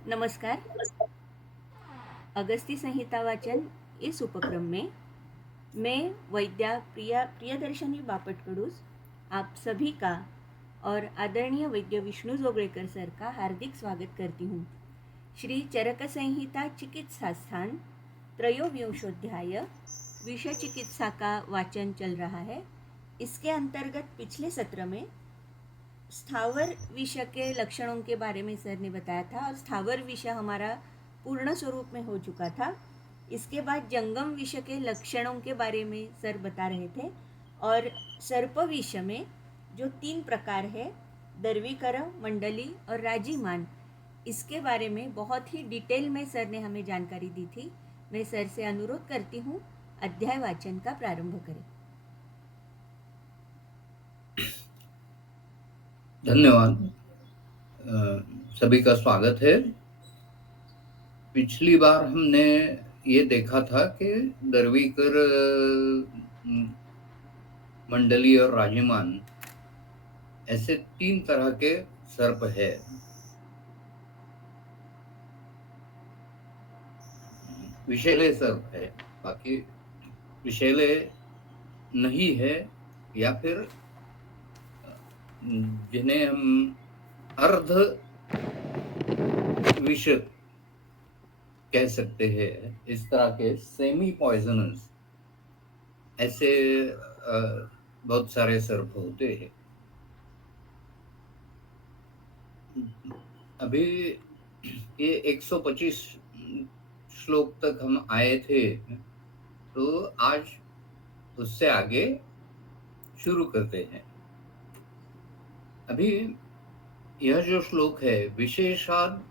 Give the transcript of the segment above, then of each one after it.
नमस्कार। अगस्ती संहिता वाचन इस उपक्रम में मैं वैद्या प्रियदर्शनी बापट आप सभी का और आदरणीय वैद्य विष्णु जोगड़ेकर सर का हार्दिक स्वागत करती हूँ। श्री चरक संहिता चिकित्सा स्थान त्रयोविंशोध्याय विषय चिकित्सा का वाचन चल रहा है। इसके अंतर्गत पिछले सत्र में स्थावर विषय के लक्षणों के बारे में सर ने बताया था और स्थावर विषय हमारा पूर्ण स्वरूप में हो चुका था। इसके बाद जंगम विषय के लक्षणों के बारे में सर बता रहे थे और सर्प विषय में जो 3 प्रकार है, दर्वीकर, मंडली और राजीमान, इसके बारे में बहुत ही डिटेल में सर ने हमें जानकारी दी थी। मैं सर से अनुरोध करती हूँ अध्याय वाचन का प्रारंभ करें। धन्यवाद। सभी का स्वागत है। पिछली बार हमने ये देखा था कि दर्वीकर, मंडली और राजीमान ऐसे 3 तरह के सर्प है। विषैले सर्प है, बाकी विषैले नहीं है, या फिर जिन्हें हम अर्ध विष कह सकते हैं, इस तरह के सेमी पॉइजनस ऐसे बहुत सारे सर्प होते हैं। अभी ये 125 श्लोक तक हम आए थे, तो आज उससे आगे शुरू करते हैं। अभी यह जो श्लोक है, विशेषाद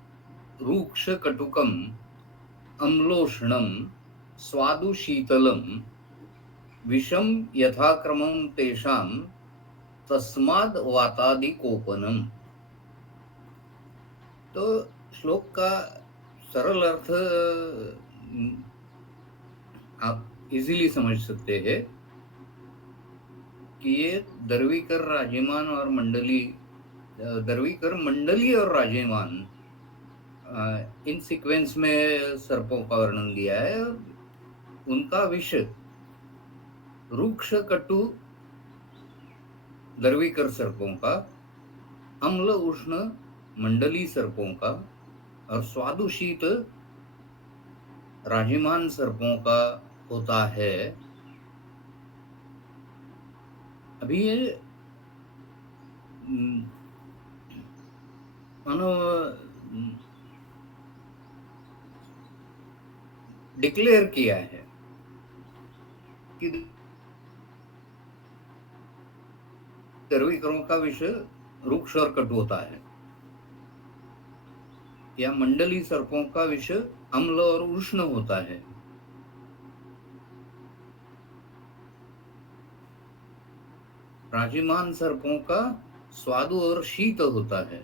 रूक्ष कटुकम अम्लोष्णम स्वादु शीतलम विषम यथाक्रमं तेषां तस्माद वातादि कोपनम। तो श्लोक का सरल अर्थ आप इजीली समझ सकते हैं कि ये दर्वीकर, राजीमान और मंडली, दर्वीकर, मंडली और राजीमान, इन सीक्वेंस में सर्पों का वर्णन दिया है। उनका विष रूक्ष कटु दर्वीकर सर्पों का, अम्ल उष्ण मंडली सर्पों का और स्वादु शीत राजीमान सर्पों का होता है। अभी ये मानो डिक्लेयर किया है कि दर्वीकरों का विष रूक्ष और कटु होता है, या मंडली सर्पों का विष अम्ल और उष्ण होता है। राजीमान सर्पों का स्वादु और शीत होता है।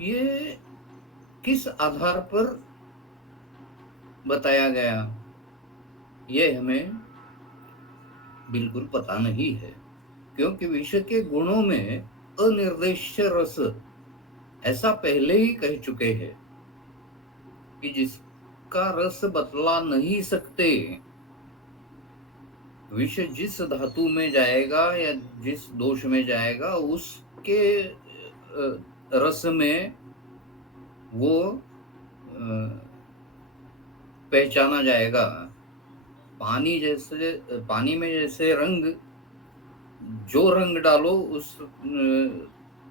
ये किस आधार पर बताया गया, ये हमें बिल्कुल पता नहीं है, क्योंकि विष के गुणों में अनिर्देश्य रस ऐसा पहले ही कह चुके हैं कि जिसका रस बतला नहीं सकते। विष जिस धातु में जाएगा या जिस दोष में जाएगा, उसके रस में वो पहचाना जाएगा। पानी में जैसे रंग, जो रंग डालो उस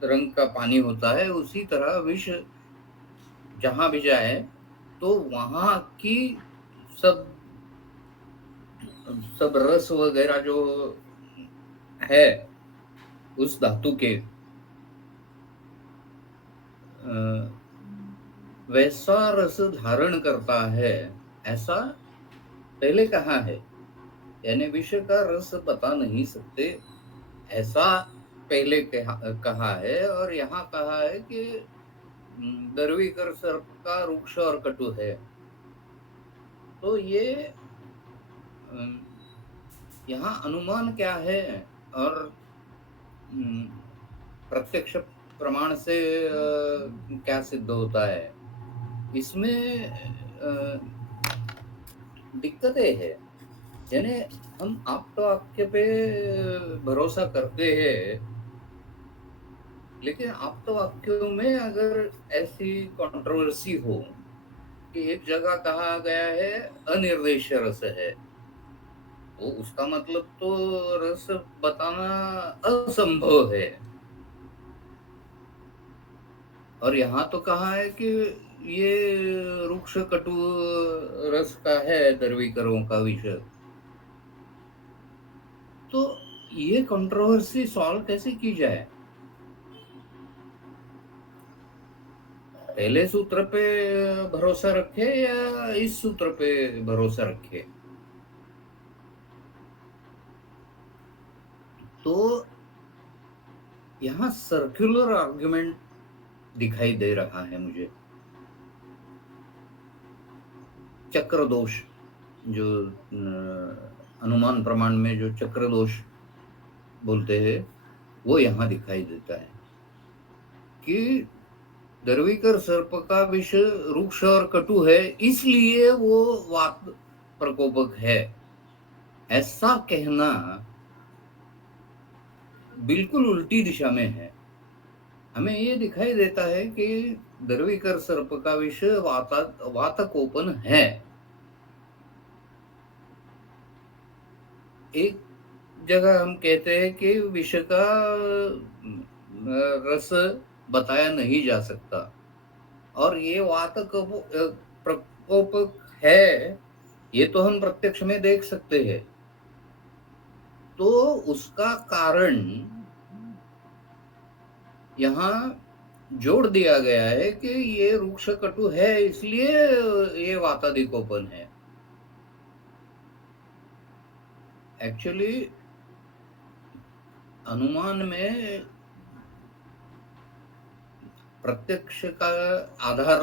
रंग का पानी होता है, उसी तरह विष जहां भी जाए तो वहां की सब रस वगैरह जो है उस धातु के, वैसा रस धारण करता है, ऐसा पहले कहा है। यानी विष का रस बता नहीं सकते, ऐसा पहले कहा है। और यहाँ कहा है कि दर्वीकर सर्प का रूक्ष और कटु है। तो ये यहाँ अनुमान क्या है और प्रत्यक्ष प्रमाण से क्या सिद्ध होता है, इसमें दिक्कतें है। यानी हम आप्तवाक्य पे भरोसा करते हैं, लेकिन आप्तवाक्यों में अगर ऐसी कंट्रोवर्सी हो कि एक जगह कहा गया है अनिर्देश्य रस है, तो उसका मतलब तो रस बताना असंभव है। और यहाँ तो कहा है कि ये रुक्ष कटु रस का है दर्वीकरों का विषय। तो ये कंट्रोवर्सी सॉल्व कैसे की जाए? पहले सूत्र पे भरोसा रखे या इस सूत्र पे भरोसा रखे? तो यहाँ सर्कुलर आर्गुमेंट दिखाई दे रहा है मुझे। चक्र दोष, जो अनुमान प्रमाण में जो चक्र दोष बोलते हैं, वो यहाँ दिखाई देता है कि दर्वीकर सर्प का विष रुक्ष और कटु है, इसलिए वो वात प्रकोपक है। ऐसा कहना बिल्कुल उल्टी दिशा में है। हमें ये दिखाई देता है कि दर्वीकर सर्प का विष वातकोपन है। एक जगह हम कहते हैं कि विष का रस बताया नहीं जा सकता, और ये प्रकोपक है, ये तो हम प्रत्यक्ष में देख सकते हैं। तो उसका कारण यहाँ जोड़ दिया गया है कि ये रुक्ष कटु है, इसलिए ये वातादिकोपन है। एक्चुअली अनुमान में प्रत्यक्ष का आधार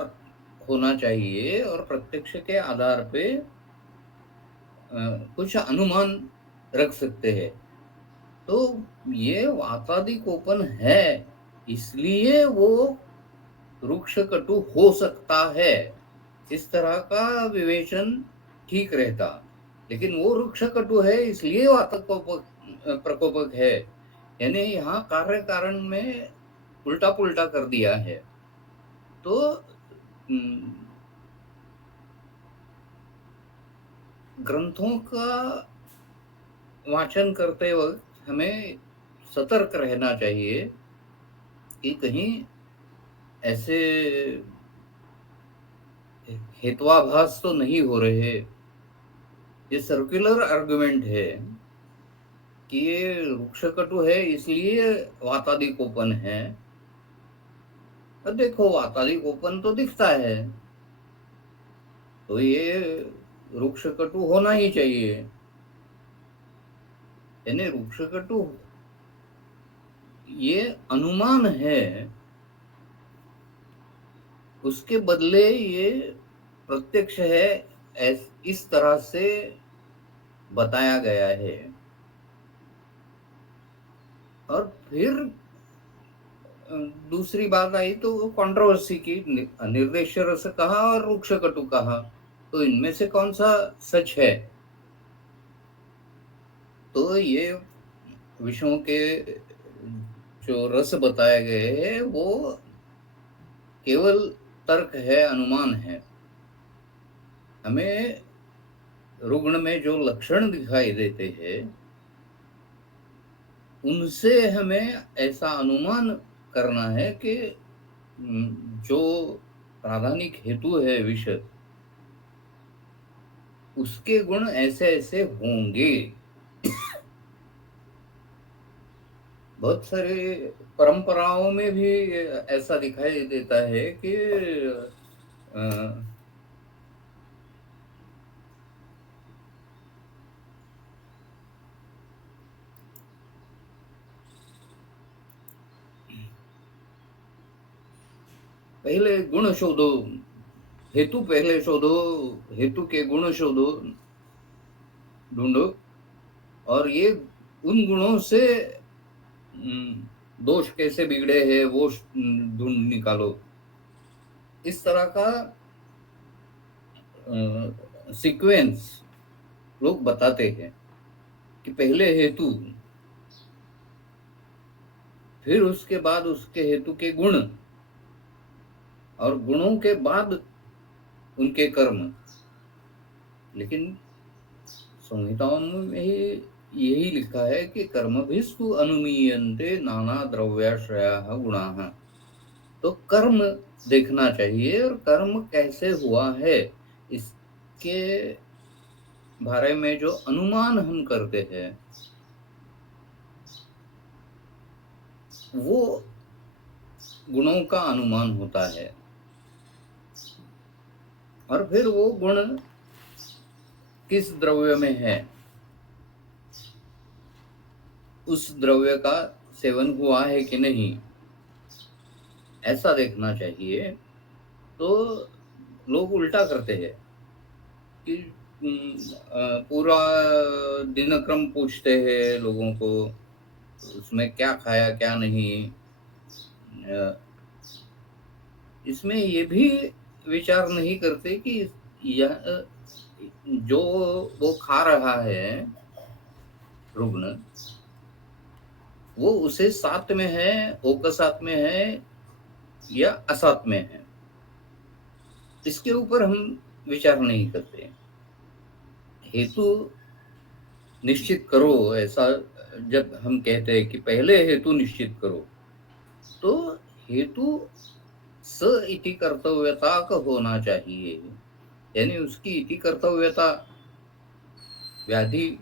होना चाहिए, और प्रत्यक्ष के आधार पे कुछ अनुमान रख सकते हैं। तो ये वातादिकोपन है, इसलिए वो रुक्ष कटु हो सकता है, इस तरह का विवेचन ठीक रहता। लेकिन वो रुक्ष कटु है इसलिए प्रकोपक है, यानी यहाँ कार्य कारण में उल्टा पुल्टा कर दिया है। तो ग्रंथों का वाचन करते वक्त हमें सतर्क रहना चाहिए कि कहीं ऐसे हेत्वाभास तो नहीं हो रहे। ये सर्कुलर आर्गुमेंट है कि ये रुक्ष कटु है इसलिए वातादिकोपन है। और देखो वातादिकोपन तो दिखता है, तो ये रुक्ष कटु होना ही चाहिए। यानी रुक्ष कटु ये अनुमान है, उसके बदले ये प्रत्यक्ष है, इस तरह से बताया गया है। और फिर दूसरी बात आई तो कंट्रोवर्सी की, निर्देश रस कहा और रुक्ष कटु कहा, तो इनमें से कौन सा सच है? तो ये विषयों के जो रस बताए गए हैं वो केवल तर्क है, अनुमान है। हमें रुग्ण में जो लक्षण दिखाई देते हैं उनसे हमें ऐसा अनुमान करना है कि जो प्राधानिक हेतु है विषय, उसके गुण ऐसे ऐसे होंगे। बहुत सारे परंपराओं में भी ऐसा दिखाई देता है कि पहले गुण शोधो, हेतु पहले शोधो, हेतु के गुण शोधो, ढूंढो, और ये उन गुणों से दोष कैसे बिगड़े हैं वो ढूंढ निकालो। इस तरह का सीक्वेंस लोग बताते हैं कि पहले हेतु, फिर उसके बाद उसके हेतु के गुण, और गुणों के बाद उनके कर्म। लेकिन संहिताओं में ही यही लिखा है कि कर्मभिस्तु अनुमीयन्ते नाना द्रव्याश्रयाः गुणाः। तो कर्म देखना चाहिए, और कर्म कैसे हुआ है इसके बारे में जो अनुमान हम करते हैं वो गुणों का अनुमान होता है। और फिर वो गुण किस द्रव्य में है, उस द्रव्य का सेवन हुआ है कि नहीं, ऐसा देखना चाहिए। तो लोग उल्टा करते हैं कि पूरा दिनक्रम पूछते हैं लोगों को, उसमें क्या खाया क्या नहीं। इसमें ये भी विचार नहीं करते कि यह जो वो खा रहा है रुग्ण, वो उसे सात में है, ओकसात में है या असात में है, इसके ऊपर हम विचार नहीं करते। हेतु निश्चित करो, ऐसा जब हम कहते हैं कि पहले हेतु निश्चित करो, तो हेतु स इति कर्तव्यता का होना चाहिए। यानी उसकी इति कर्तव्यता व्याधि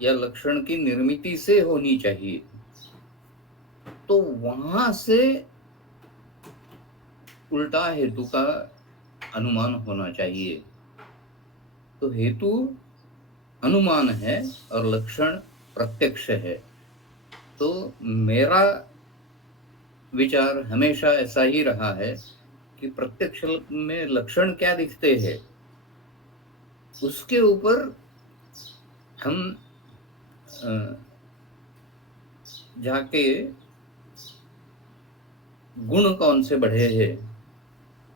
या लक्षण की निर्मिति से होनी चाहिए। तो वहां से उल्टा हेतु का अनुमान होना चाहिए। तो हेतु अनुमान है और लक्षण प्रत्यक्ष है। तो मेरा विचार हमेशा ऐसा ही रहा है कि प्रत्यक्ष में लक्षण क्या दिखते हैं उसके ऊपर हम जाके गुण कौन से बढ़े हैं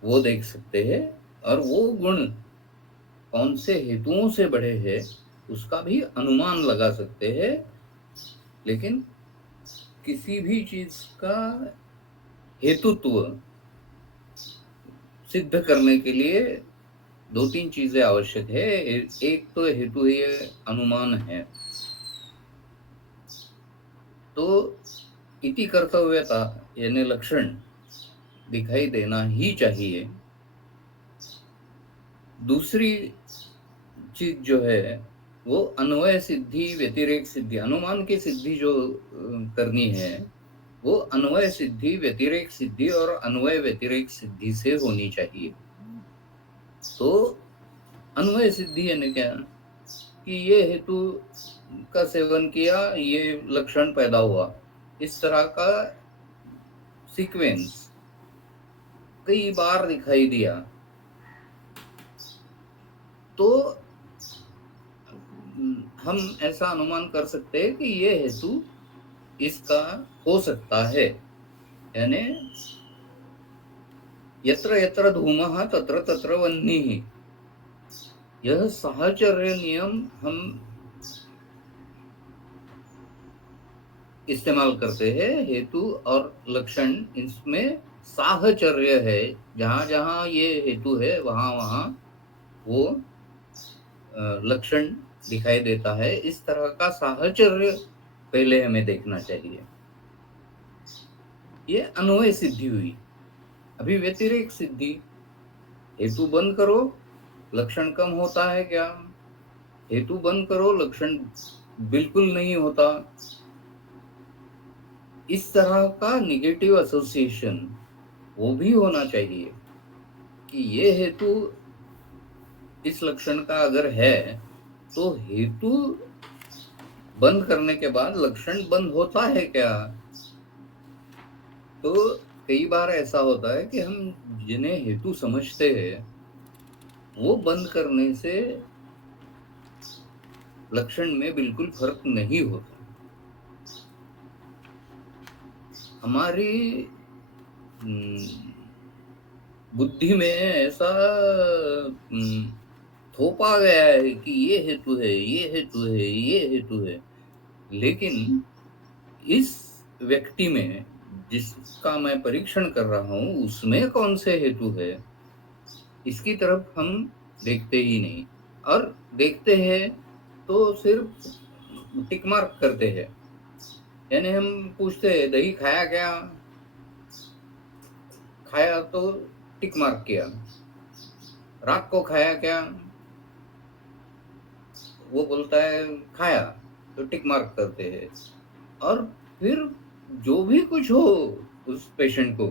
वो देख सकते हैं, और वो गुण कौन से हेतुओं से बढ़े हैं उसका भी अनुमान लगा सकते हैं। लेकिन किसी भी चीज का हेतुत्व सिद्ध करने के लिए दो तीन चीजें आवश्यक है। एक तो हेतु ही अनुमान है। तो इति कर्तव्यता यानी लक्षण दिखाई देना ही चाहिए। दूसरी चीज जो है वो अन्वय सिद्धि व्यतिरेक सिद्धि, अनुमान की सिद्धि जो करनी है वो अन्वय सिद्धि व्यतिरेक सिद्धि और अन्वय व्यतिरेक सिद्धि से होनी चाहिए। तो अन्वय सिद्धि यानी क्या कि ये हेतु का सेवन किया, ये लक्षण पैदा हुआ, इस तरह का सीक्वेंस कई बार दिखाई दिया तो हम ऐसा अनुमान कर सकते हैं कि ये हेतु इसका हो सकता है। यानी यत्र यत्र धूमः तत्र तत्र वह्निः, यह साहचर्य नियम हम इस्तेमाल करते हैं। हेतु और लक्षण इसमें साहचर्य है, जहां जहां ये हेतु है वहां वहां वो लक्षण दिखाई देता है। इस तरह का साहचर्य पहले हमें देखना चाहिए। ये अन्वय सिद्धि हुई। अभी व्यतिरेक सिद्धि, हेतु बंद करो लक्षण कम होता है क्या, हेतु बंद करो लक्षण बिल्कुल नहीं होता। इस तरह का निगेटिव एसोसिएशन वो भी होना चाहिए कि ये हेतु इस लक्षण का अगर है तो हेतु बंद करने के बाद लक्षण बंद होता है क्या। तो कई बार ऐसा होता है कि हम जिन्हें हेतु समझते हैं वो बंद करने से लक्षण में बिल्कुल फर्क नहीं होता। हमारी बुद्धि में ऐसा थोपा गया है कि ये हेतु है, ये हेतु है, ये हेतु है। लेकिन इस व्यक्ति में जिसका मैं परीक्षण कर रहा हूँ, उसमें कौन से हेतु है, इसकी तरफ हम देखते ही नहीं। और देखते हैं तो सिर्फ टिक मार्क करते हैं। यानी हम पूछते हैं दही खाया क्या? खाया तो टिक मार्क किया। रात को खाया क्या? वो बोलता है खाया, तो टिक मार्क करते हैं। और फिर जो भी कुछ हो उस पेशेंट को,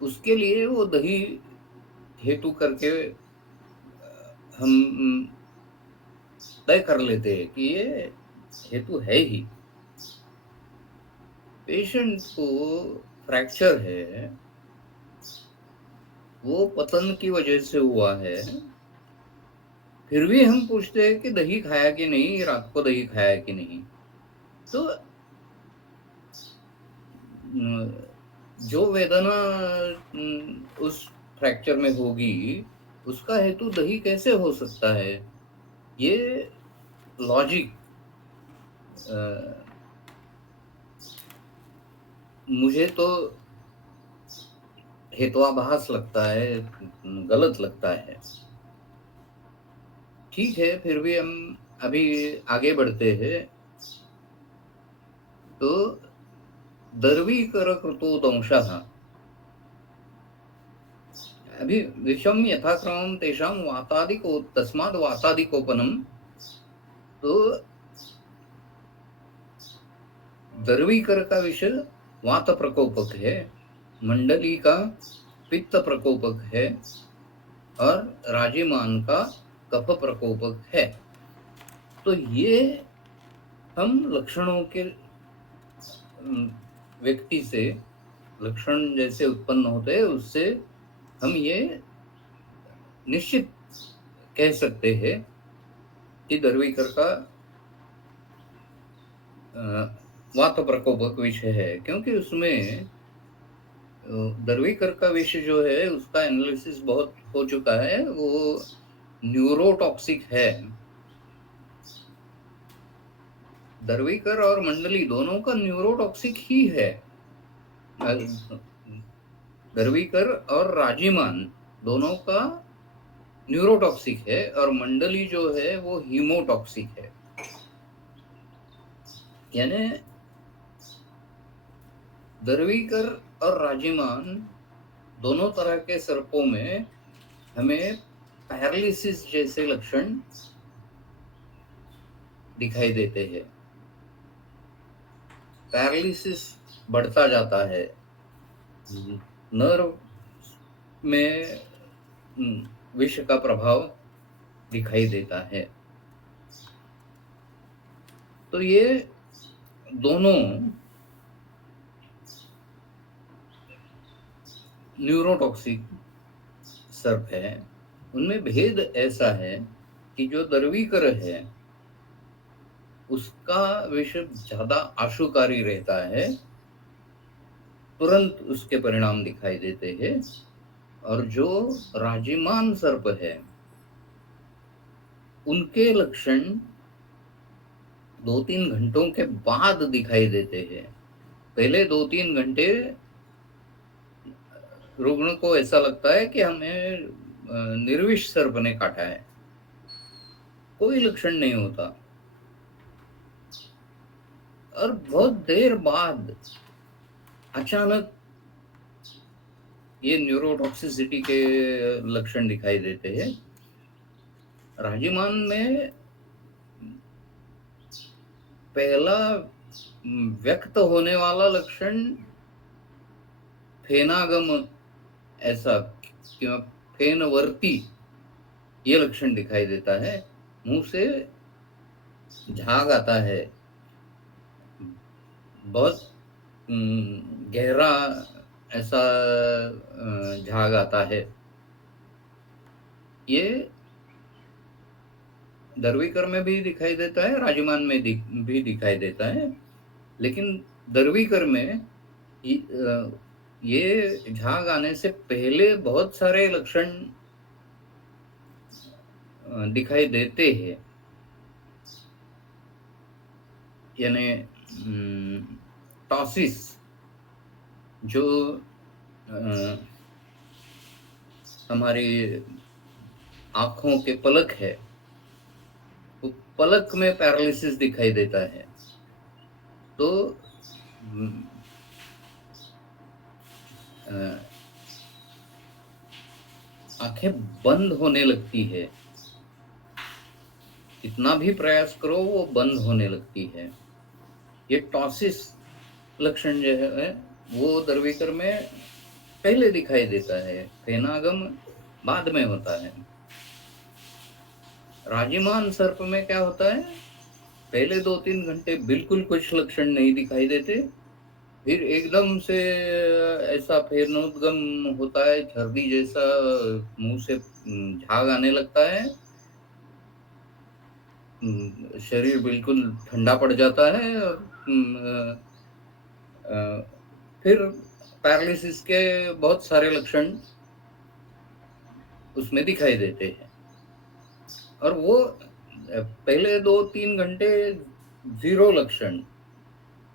उसके लिए वो दही हेतु करके हम तय कर लेते हैं कि ये हेतु है ही। पेशेंट को फ्रैक्चर है, वो पतन की वजह से हुआ है, फिर भी हम पूछते हैं कि दही खाया कि नहीं, रात को दही खाया कि नहीं। तो जो वेदना उस फ्रैक्चर में होगी, उसका हेतु दही कैसे हो सकता है? ये लॉजिक मुझे तो हेतुआभास लगता है, गलत लगता है। ठीक है, फिर भी हम अभी आगे बढ़ते हैं। तो दर्वीकर कृतो दंशः, अभी विषम यथाक्रमं तेषां वातादिको तस्माद् वातादिकोपनम। तो दर्वीकर का विषय वात प्रकोपक है, मंडली का पित्त प्रकोपक है, और राजिमान का कफ प्रकोपक है। तो ये हम लक्षणों के व्यक्ति से लक्षण जैसे उत्पन्न होते हैं, उससे हम ये निश्चित कह सकते हैं कि दर्वीकर का वात प्रकोपक विषय है, क्योंकि उसमें दर्वीकर का विषय जो है उसका एनालिसिस बहुत हो चुका है। वो न्यूरोटॉक्सिक है। दर्वीकर और मंडली दोनों का न्यूरोटॉक्सिक ही है। दर्वीकर और राजीमान दोनों का न्यूरोटॉक्सिक है, और मंडली जो है वो हीमोटॉक्सिक है। यानी दर्वीकर और राजीमान दोनों तरह के सर्पों में हमें पैरालिसिस जैसे लक्षण दिखाई देते हैं। पैरालिसिस बढ़ता जाता है, नर्व में विष का प्रभाव दिखाई देता है। तो ये दोनों न्यूरोटॉक्सिक सर्प है। उनमें भेद ऐसा है कि जो दर्वीकर है उसका विष ज्यादा आशुकारी रहता है, तुरंत उसके परिणाम दिखाई देते हैं। और जो राजिमान सर्प है उनके लक्षण 2-3 घंटों के बाद दिखाई देते हैं। पहले 2-3 घंटे रुग्ण को ऐसा लगता है कि हमें निर्विष सर्प ने काटा है, कोई लक्षण नहीं होता। और बहुत देर बाद अचानक ये न्यूरोटॉक्सिसिटी के लक्षण दिखाई देते हैं। राजिमान में पहला व्यक्त होने वाला लक्षण फेनागम ऐसा कि फेनवर्ती ये लक्षण दिखाई देता है। मुंह से झाग आता है, बहुत गहरा ऐसा झाग आता है। ये दर्वीकर में भी दिखाई देता है, राजिमान में भी दिखाई देता है। लेकिन दरवीकर में ये झाग आने से पहले बहुत सारे लक्षण दिखाई देते हैं, यानी टॉसिस जो हमारी आंखों के पलक है, वो पलक में पैरालिसिस दिखाई देता है। तो आंखें बंद होने लगती है, कितना भी प्रयास करो वो बंद होने लगती है। ये टॉसिस लक्षण जो है वो दरवीकर में पहले दिखाई देता है, फेनागम बाद में होता है। राजिमान सर्प में क्या होता है, पहले 2-3 घंटे बिल्कुल कुछ लक्षण नहीं दिखाई देते, फिर एकदम से ऐसा फेनोद्गम होता है, छर्दी जैसा मुंह से झाग आने लगता है, शरीर बिल्कुल ठंडा पड़ जाता है और फिर पैरालिसिस के बहुत सारे लक्षण उसमें दिखाई देते हैं। और वो पहले 2-3 घंटे जीरो लक्षण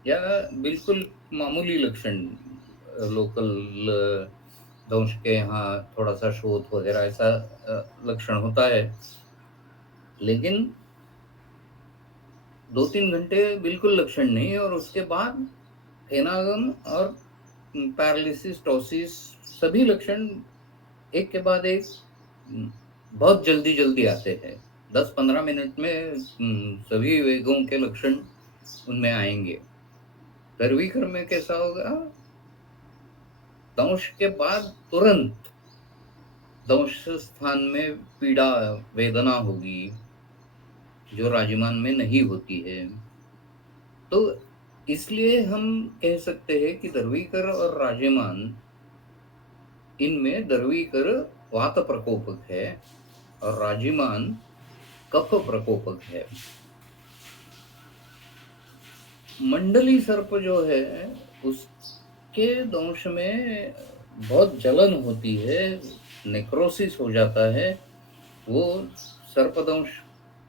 या बिल्कुल मामूली लक्षण, लोकल दंश के यहाँ थोड़ा सा शोथ वगैरह ऐसा लक्षण होता है, लेकिन 2-3 घंटे बिल्कुल लक्षण नहीं, और उसके बाद फेनागम और पैरालिसिस, टॉसिस सभी लक्षण एक के बाद एक बहुत जल्दी जल्दी आते हैं। 10-15 मिनट में सभी वेगों के लक्षण उनमें आएंगे। दरवीकर में कैसा होगा, दंश के बाद तुरंत दंश स्थान में पीड़ा वेदना होगी, जो राजिमान में नहीं होती है। तो इसलिए हम कह सकते हैं कि दरवीकर और राजिमान, इनमें दरवीकर वात प्रकोपक है और राजिमान कफ प्रकोपक है। मंडली सर्प जो है उसके दंश में बहुत जलन होती है, नेक्रोसिस हो जाता है। वो सर्पदंश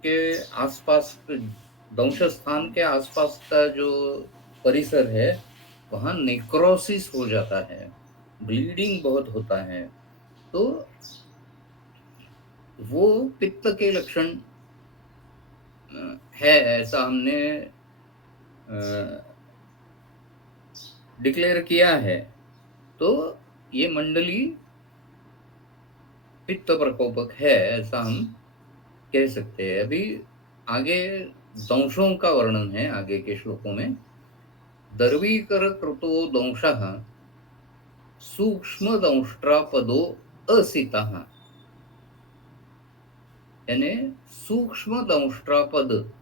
के आसपास, दंश स्थान के आसपास का जो परिसर है वहाँ नेक्रोसिस हो जाता है, ब्लीडिंग बहुत होता है। तो वो पित्त के लक्षण है, ऐसा हमने डिक्लेयर किया है। तो ये मंडली पित्त प्रकोपक है, ऐसा हम कह सकते हैं। अभी आगे दंशों का वर्णन है आगे के श्लोकों में। दर्वीकर कृतो दंशः सूक्ष्म दंष्ट्रापदो असितः, यानी सूक्ष्म दंष्ट्रापद,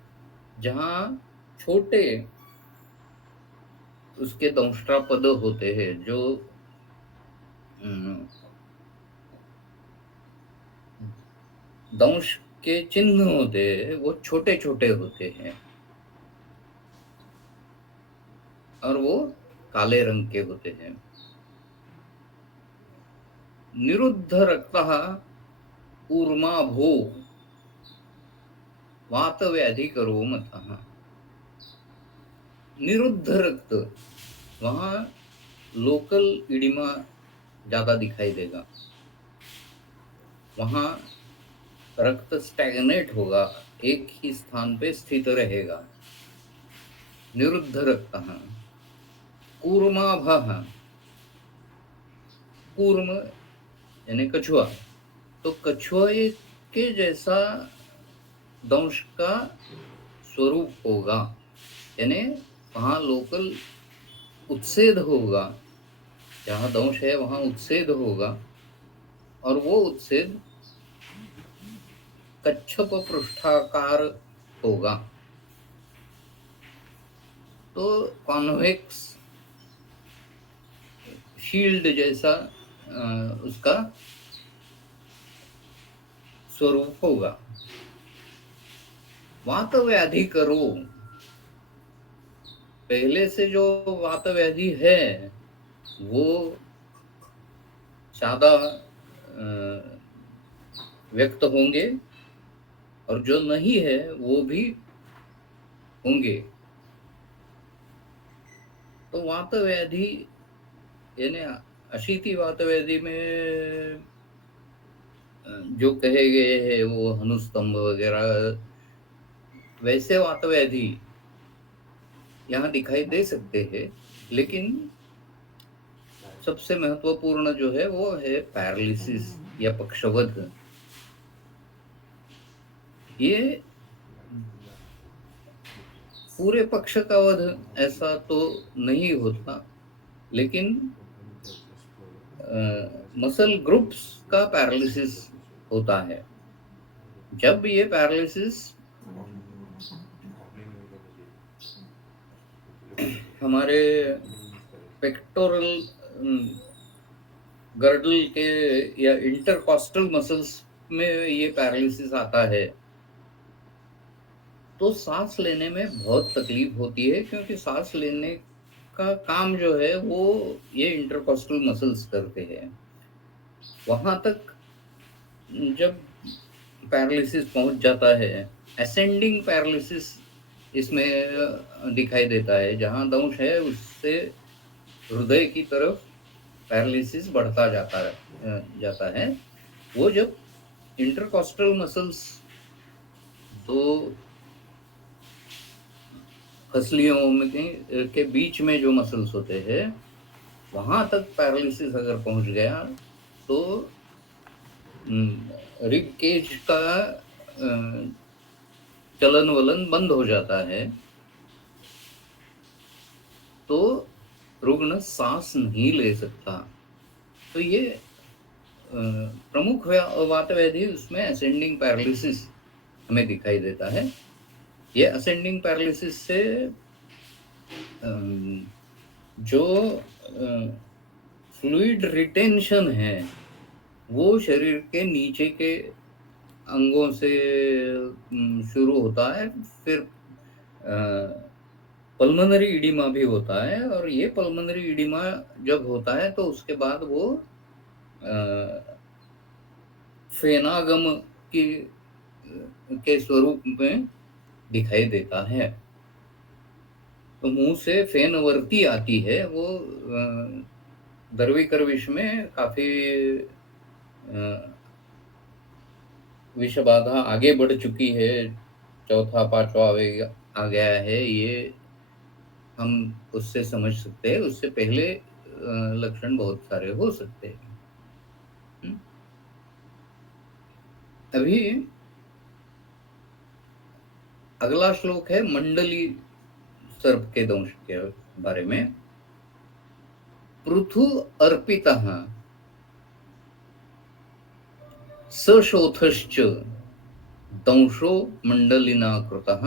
जहां छोटे उसके दंष्ट्रापद होते हैं, जो दंश के चिन्ह होते हैं वो छोटे छोटे होते हैं और वो काले रंग के होते हैं। निरुद्ध रक्तः ऊर्माभो वात व्याधि करो मतः। निरुद्ध रक्त, वहां लोकल इडिमा ज्यादा दिखाई देगा, वहां रक्त स्टैग्नेट होगा, एक ही स्थान पे स्थित रहेगा। निरुद्ध रक्त। कूर्माभः, कूर्म यानी कछुआ, तो कछुए के जैसा दंश का स्वरूप होगा, यानी वहां लोकल उत्सेद होगा, जहां दंश है वहां उत्सेद होगा, और वो उत्सेद कच्छप पृष्ठाकार होगा। तो कॉन्वेक्स शील्ड जैसा उसका स्वरूप होगा। वात व्याधि करो, पहले से जो वात व्याधि है वो ज्यादा व्यक्त होंगे, और जो नहीं है वो भी होंगे। तो वात व्याधि यानी अशीति वात व्याधि में जो कहे गए हैं वो हनुस्तंभ वगैरह, वैसे वात व्याधि यहाँ दिखाई दे सकते हैं। लेकिन सबसे महत्वपूर्ण जो है वो है पैरालिसिस या पक्षवध। ये पूरे पक्ष का वध ऐसा तो नहीं होता, लेकिन मसल ग्रुप्स का पैरालिसिस होता है। जब ये पैरालिसिस हमारे पेक्टोरल गर्डल के या इंटरकॉस्टल मसल्स में ये पैरालिसिस आता है, तो सांस लेने में बहुत तकलीफ होती है, क्योंकि सांस लेने का काम जो है वो ये इंटरकॉस्टल मसल्स करते हैं। वहां तक जब पैरालिसिस पहुंच जाता है, असेंडिंग पैरालिसिस इसमें दिखाई देता है। जहां दंश है उससे हृदय की तरफ पैरालिसिस बढ़ता जाता है। वो जब इंटरकॉस्टल मसल्स, दो फसलियों में के बीच में जो मसल्स होते हैं, वहां तक पैरालिसिस अगर पहुंच गया तो रिब केज का चलन वलन बंद हो जाता है, तो रुग्ण सांस नहीं ले सकता। तो ये प्रमुख वात व्याधि उसमें असेंडिंग पैरालिसिस हमें दिखाई देता है। ये असेंडिंग पैरालिसिस से जो फ्लूइड रिटेंशन है वो शरीर के नीचे के अंगों से शुरू होता है, फिर पल्मोनरी इडिमा भी होता है। और ये पल्मोनरी इडिमा जब होता है तो उसके बाद वो फेनागम के स्वरूप में दिखाई देता है। तो मुंह से फेनवर्ती आती है। वो द्रविकर विष में काफी विषबाधा आगे बढ़ चुकी है, चौथा पांचवा आ गया है, ये हम उससे समझ सकते हैं। उससे पहले लक्षण बहुत सारे हो सकते हैं। अभी अगला श्लोक है मंडली सर्प के दंश के बारे में। पृथु अर्पितः सशोथश्च दंशो मंडलिना कृतः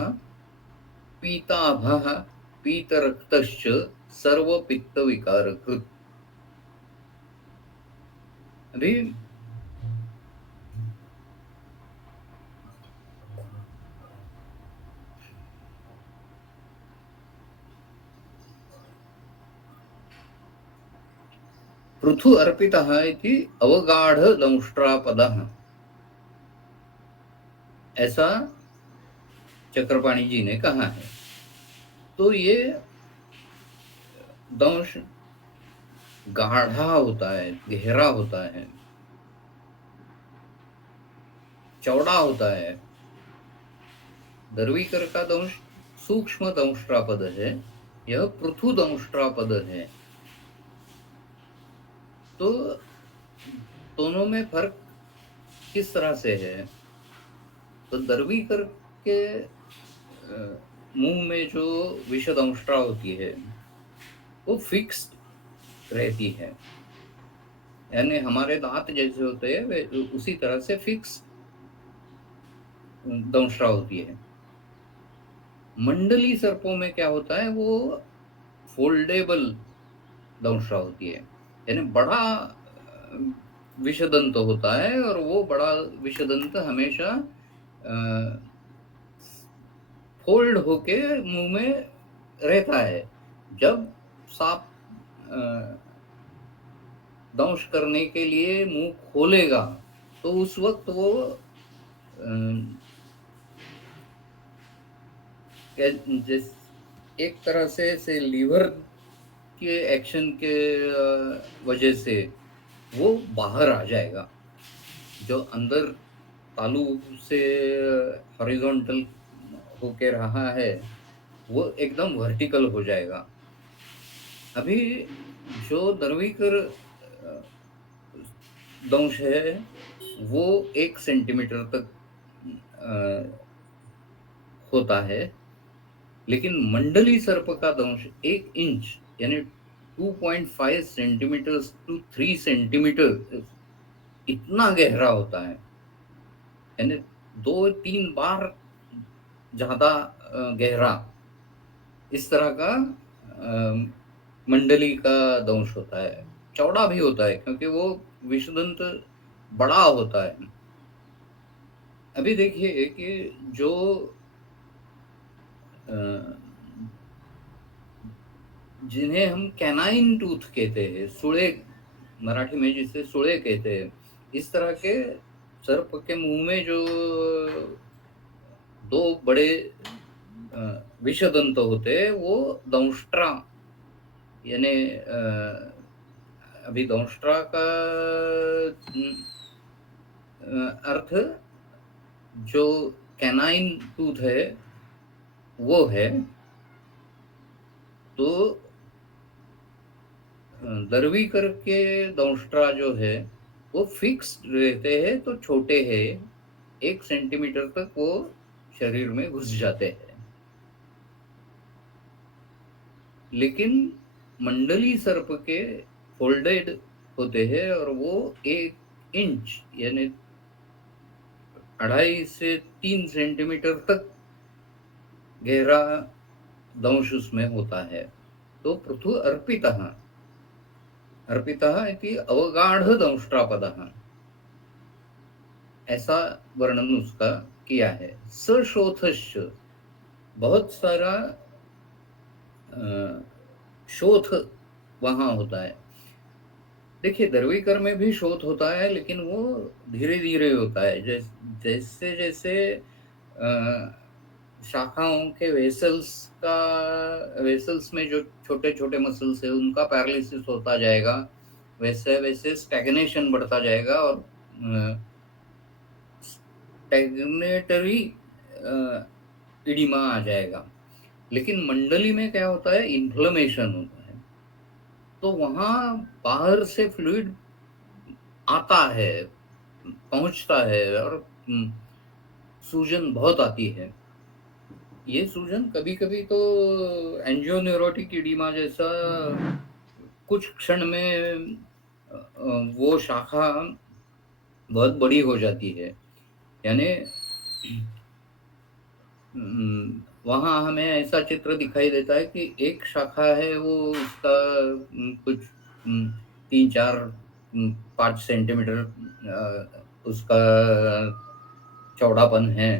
पीताभः पीतरक्तश्च सर्वपित्त विकारकृत्। अभी पृथु अर्पितः इति अवगाढ़ दंष्ट्रापदः, ऐसा चक्रपाणी जी ने कहा है। तो ये दंश गाढ़ा होता है, गहरा होता है, चौड़ा होता है। दर्वीकर का दंश सूक्ष्म दंष्ट्रापद है, यह पृथु दंष्ट्रापद है। तो दोनों में फर्क किस तरह से है? तो दर्वीकर के मुंह में जो विषदंष्ट्रा होती है वो फिक्स रहती है, यानी हमारे दांत जैसे होते हैं वे उसी तरह से फिक्स दंष्ट्रा होती है। मंडली सर्पों में क्या होता है, वो फोल्डेबल दंष्ट्रा होती है, यानी बड़ा विषदंत होता है, और वो बड़ा विषदंत हमेशा फोल्ड होके मुंह में रहता है। जब सांप दंश करने के लिए मुंह खोलेगा तो उस वक्त वो जिस एक तरह से लीवर के एक्शन के वजह से वो बाहर आ जाएगा। जो अंदर तालू से हॉरिजॉन्टल होके रहा है वो एकदम वर्टिकल हो जाएगा। अभी जो दरवीकर दंश है वो 1 सेंटीमीटर तक होता है, लेकिन मंडली सर्प का दंश 1 इंच यानी 2.5 सेंटीमीटर टू 3 सेंटीमीटर इतना गहरा होता है, यानी 2-3 बार ज्यादा गहरा इस तरह का मंडली का दंश होता है। चौड़ा भी होता है क्योंकि वो विषदंत बड़ा होता है। अभी देखिए कि जो जिन्हें हम कैनाइन टूथ कहते हैं, सुड़े, मराठी में जिसे सुड़े कहते हैं, इस तरह के सर्प के मुंह में जो 2 बड़े विषदंत होते हैं वो दंष्ट्रा, यानी अभी दंष्ट्रा का अर्थ जो कैनाइन टूथ है वो है। तो दरवीकर के दंष्ट्रा जो है वो फिक्स रहते हैं, तो छोटे हैं, 1 सेंटीमीटर तक वो शरीर में घुस जाते हैं। लेकिन मंडली सर्प के फोल्डेड होते हैं और वो 1 इंच यानी 2.5 से 3 सेंटीमीटर तक गहरा दंश उसमें होता है। तो पृथु अर्पितः अर्पितः इति अवगाढ़ दंष्ट्रापदः, ऐसा वर्णन उसका किया है। सशोथश्च, बहुत सारा शोथ वहां होता है। देखिए दरवीकर में भी शोथ होता है, लेकिन वो धीरे धीरे होता है। जैसे जैसे शाखाओं के वेसल्स में जो छोटे छोटे मसल्स है उनका पैरालिसिस होता जाएगा, वैसे वैसे स्टैग्नेशन बढ़ता जाएगा और स्टैग्नेटरी इडिमा आ जाएगा। लेकिन मंडली में क्या होता है, इन्फ्लेमेशन होता है। तो वहां बाहर से फ्लूइड आता है, पहुंचता है और सूजन बहुत आती है। ये सूजन कभी कभी तो एंजियोन्यूरोटिक इडिमा जैसा कुछ क्षण में वो शाखा बहुत बड़ी हो जाती है। यानी वहां हमें ऐसा चित्र दिखाई देता है कि एक शाखा है वो उसका कुछ 3-4-5 सेंटीमीटर उसका चौड़ापन है,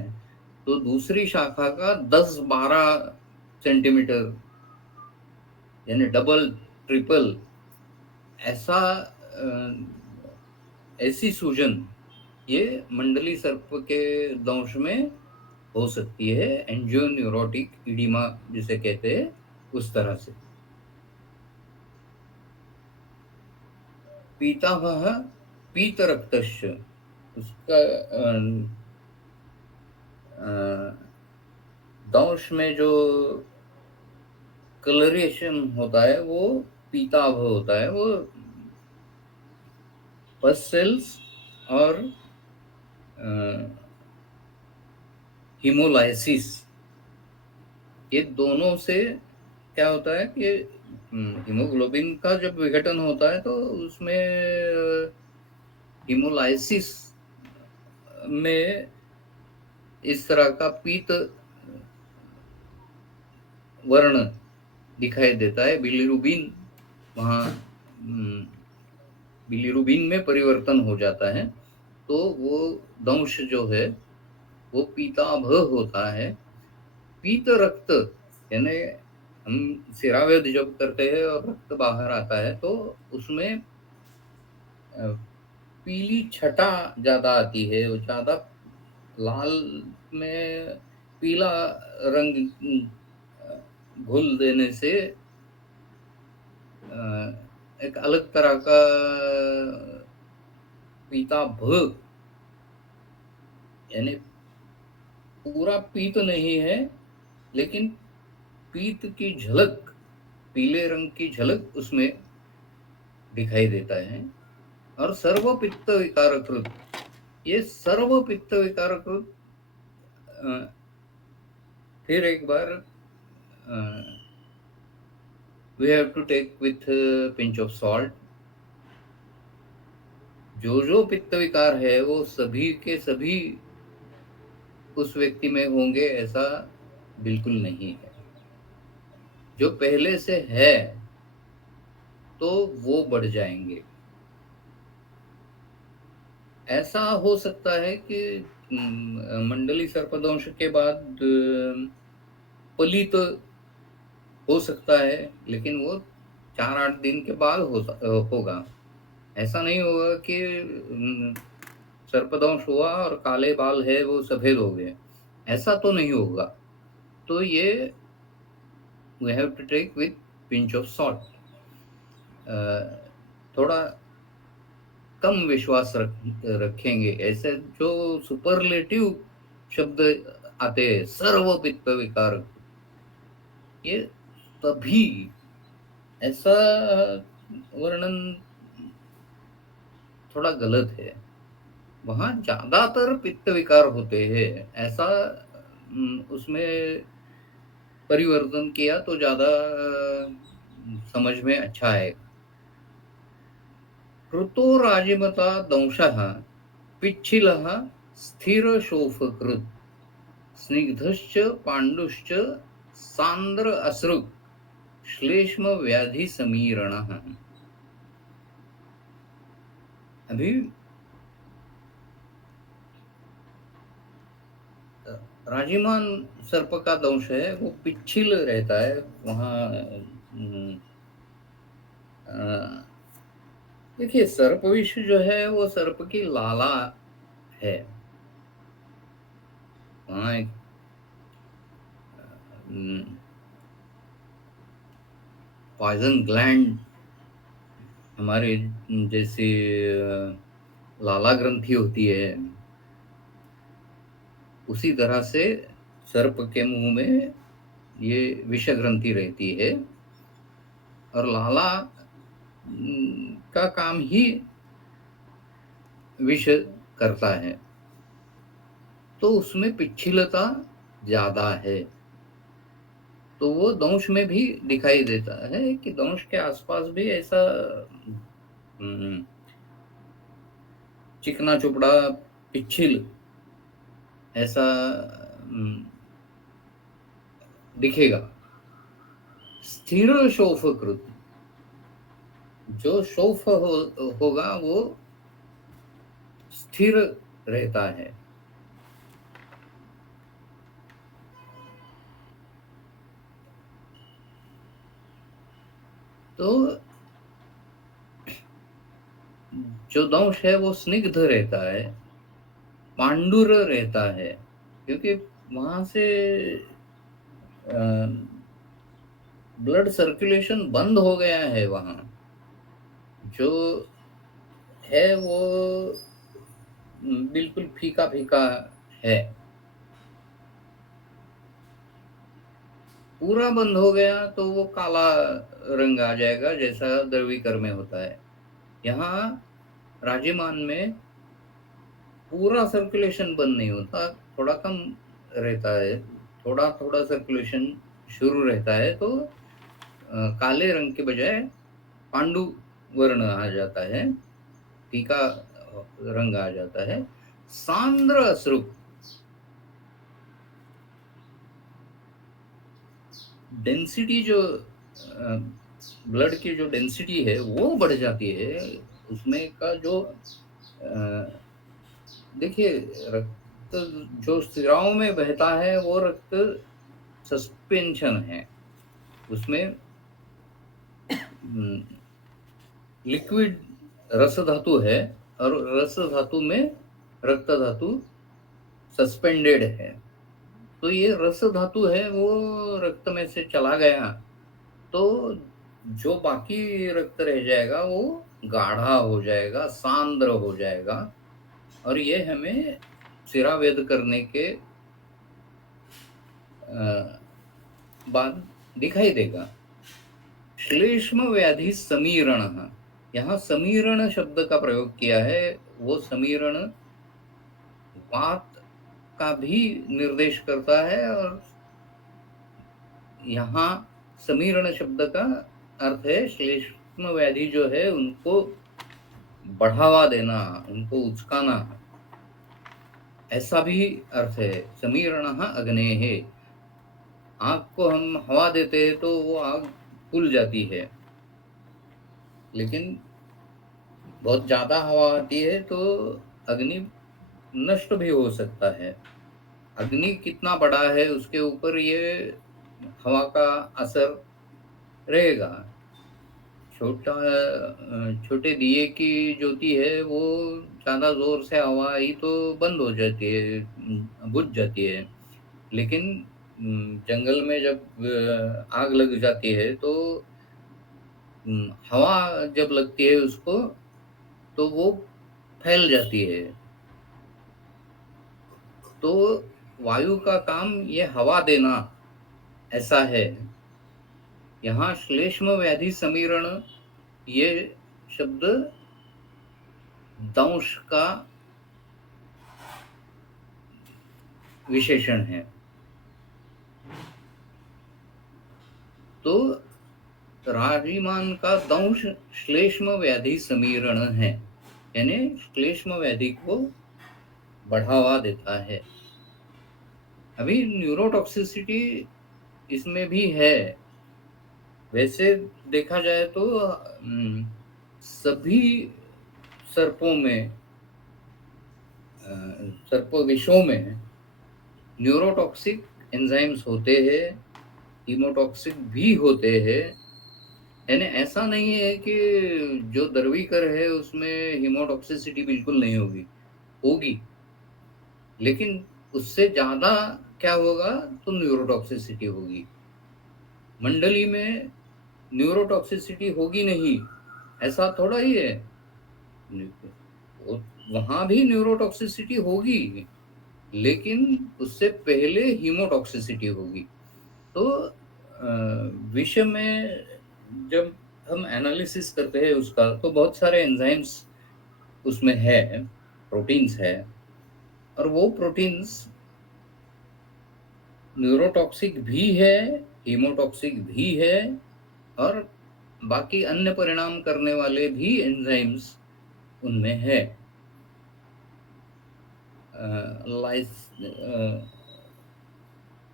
तो दूसरी शाखा का 10-12 सेंटीमीटर यानी डबल ट्रिपल ऐसा ऐसी सूजन ये मंडली सर्प के दंश में हो सकती है। एंजियोन्यूरोटिक इडिमा जिसे कहते हैं उस तरह से। पीताभः पीतरक्तश्च, उसका दंश में जो कलरेशन होता है वो पीताभ होता है। वो पस सेल्स और हीमोलाइसिस, ये दोनों से क्या होता है कि हीमोग्लोबिन का जब विघटन होता है तो उसमें हीमोलाइसिस में इस तरह का पीत वर्ण दिखाई देता है। बिलिरुबिन वहाँ बिलिरुबिन में परिवर्तन हो जाता है, तो वो दंश जो है वो पीताभ होता है। पीत रक्त यानी हम सिरावेद जब करते हैं और रक्त बाहर आता है तो उसमें पीली छटा ज़्यादा आती है, वो ज़्यादा लाल में पीला रंग घुल देने से एक अलग तरह का पीताभ, यानी पूरा पीत नहीं है, लेकिन पीत की झलक, पीले रंग की झलक उसमें दिखाई देता है। और सर्व पित्त विकारकृत, ये सर्व पित्त विकारकृत फिर एक बार we have to take with pinch of salt. जो पित्त विकार है वो सभी के सभी उस व्यक्ति में होंगे ऐसा बिल्कुल नहीं है। जो पहले से है तो वो बढ़ जाएंगे। ऐसा हो सकता है कि मंडली सर्पदंश के बाद पलित हो सकता है, लेकिन वो 4-8 दिन के बाद होगा। ऐसा नहीं होगा कि सर्पदंश हुआ और काले बाल है वो सफेद हो गए, ऐसा तो नहीं होगा। तो ये we have to take with pinch of salt. थोड़ा कम विश्वास रखेंगे। ऐसे जो सुपरलेटिव शब्द आते हैं, सर्व पित्त विकार, ये तभी ऐसा वर्णन थोड़ा गलत है। वहाँ ज्यादातर पित्त विकार होते हैं, ऐसा उसमें परिवर्तन किया तो ज्यादा समझ में अच्छा आएगा। कृतो राजिमता दंशः पिच्छिलः स्थिरशोफकृत् स्निग्धश्च पाण्डुश्च सान्द्र असृक् श्लेष्म व्याधि समीरणः। अभी राजिमान सर्प का दंश है, वो पिच्छिल रहता है वहाँ। देखिए, सर्प विष जो है वो सर्प की लाला है। वहाँ एक पॉइजन ग्लैंड हमारे जैसे लाला ग्रंथि होती है, उसी तरह से सर्प के मुंह में ये विष ग्रंथि रहती है, और लाला का काम ही विष करता है, तो उसमें पिच्छिलता ज्यादा है। तो वो दंश में भी दिखाई देता है कि दंश के आसपास भी ऐसा चिकना चुपड़ा पिच्छिल ऐसा दिखेगा। स्थिर शोफकृत, जो शोफ होगा वो स्थिर रहता है। तो जो दंश है वो स्निग्ध रहता है, पांडुर रहता है, क्योंकि वहां से ब्लड सर्कुलेशन बंद हो गया है। वहां जो है वो बिल्कुल फीका फीका है, पूरा बंद हो गया तो वो काला रंग आ जाएगा, जैसा द्रवीकर में होता है। यहाँ राजिमान में पूरा सर्कुलेशन बंद नहीं होता, थोड़ा कम रहता है, थोड़ा थोड़ा सर्कुलेशन शुरू रहता है, तो काले रंग के बजाय पांडु वर्ण आ जाता है, फीका रंग आ जाता है। सांद्र अश्रु, डेंसिटी जो ब्लड की जो डेंसिटी है वो बढ़ जाती है उसमें का जो देखिए, रक्त जो सिराओं में बहता है वो रक्त सस्पेंशन है, उसमें लिक्विड रस धातु है और रस धातु में रक्त धातु सस्पेंडेड है। तो ये रस धातु है वो रक्त में से चला गया तो जो बाकी रक्त रह जाएगा वो गाढ़ा हो जाएगा, सांद्र हो जाएगा और ये हमें सिरावेद करने के बाद दिखाई देगा। श्लेष्म व्याधि समीरण, यहाँ समीरण शब्द का प्रयोग किया है। वो समीरण वात का भी निर्देश करता है और यहाँ समीरण शब्द का अर्थ है श्लेष्म व्याधि जो है उनको बढ़ावा देना, उनको उचकाना, ऐसा भी अर्थ है। समीरण अग्नेः, आग को हम हवा देते हैं तो वो आग फूल जाती है, लेकिन बहुत ज्यादा हवा आती है तो अग्नि नष्ट भी हो सकता है। अग्नि कितना बड़ा है उसके ऊपर ये हवा का असर रहेगा। छोटे दिए की ज्योति है वो ज्यादा जोर से हवा आई तो बंद हो जाती है, बुझ जाती है। लेकिन जंगल में जब आग लग जाती है तो हवा जब लगती है उसको तो वो फैल जाती है। तो वायु का काम ये हवा देना ऐसा है। यहाँ श्लेष्म व्याधि समीरण ये शब्द दंश का विशेषण है। तो राजिमान का दंश श्लेष्म व्याधि समीरण है, यानी श्लेष्म व्याधि को बढ़ावा देता है। अभी न्यूरोटॉक्सिसिटी इसमें भी है। वैसे देखा जाए तो सभी सर्पों में, सर्प विषों में न्यूरोटॉक्सिक एंजाइम्स होते हैं, हीमोटॉक्सिक भी होते हैं। यानी ऐसा नहीं है कि जो दरवीकर है उसमें हीमोटॉक्सिसिटी बिल्कुल नहीं होगी, होगी, लेकिन उससे ज्यादा क्या होगा तो न्यूरोटॉक्सिसिटी होगी। मंडली में न्यूरोटॉक्सिसिटी होगी नहीं ऐसा थोड़ा ही है, वहां भी न्यूरोटॉक्सिसिटी होगी, लेकिन उससे पहले हीमोटॉक्सिसिटी होगी। तो विषय में जब हम एनालिसिस करते हैं उसका तो बहुत सारे एंजाइम्स उसमें है, प्रोटीन्स है, और वो प्रोटीन्स न्यूरोटॉक्सिक भी है, हीमोटॉक्सिक भी है, और बाकी अन्य परिणाम करने वाले भी एंजाइम्स उनमें है।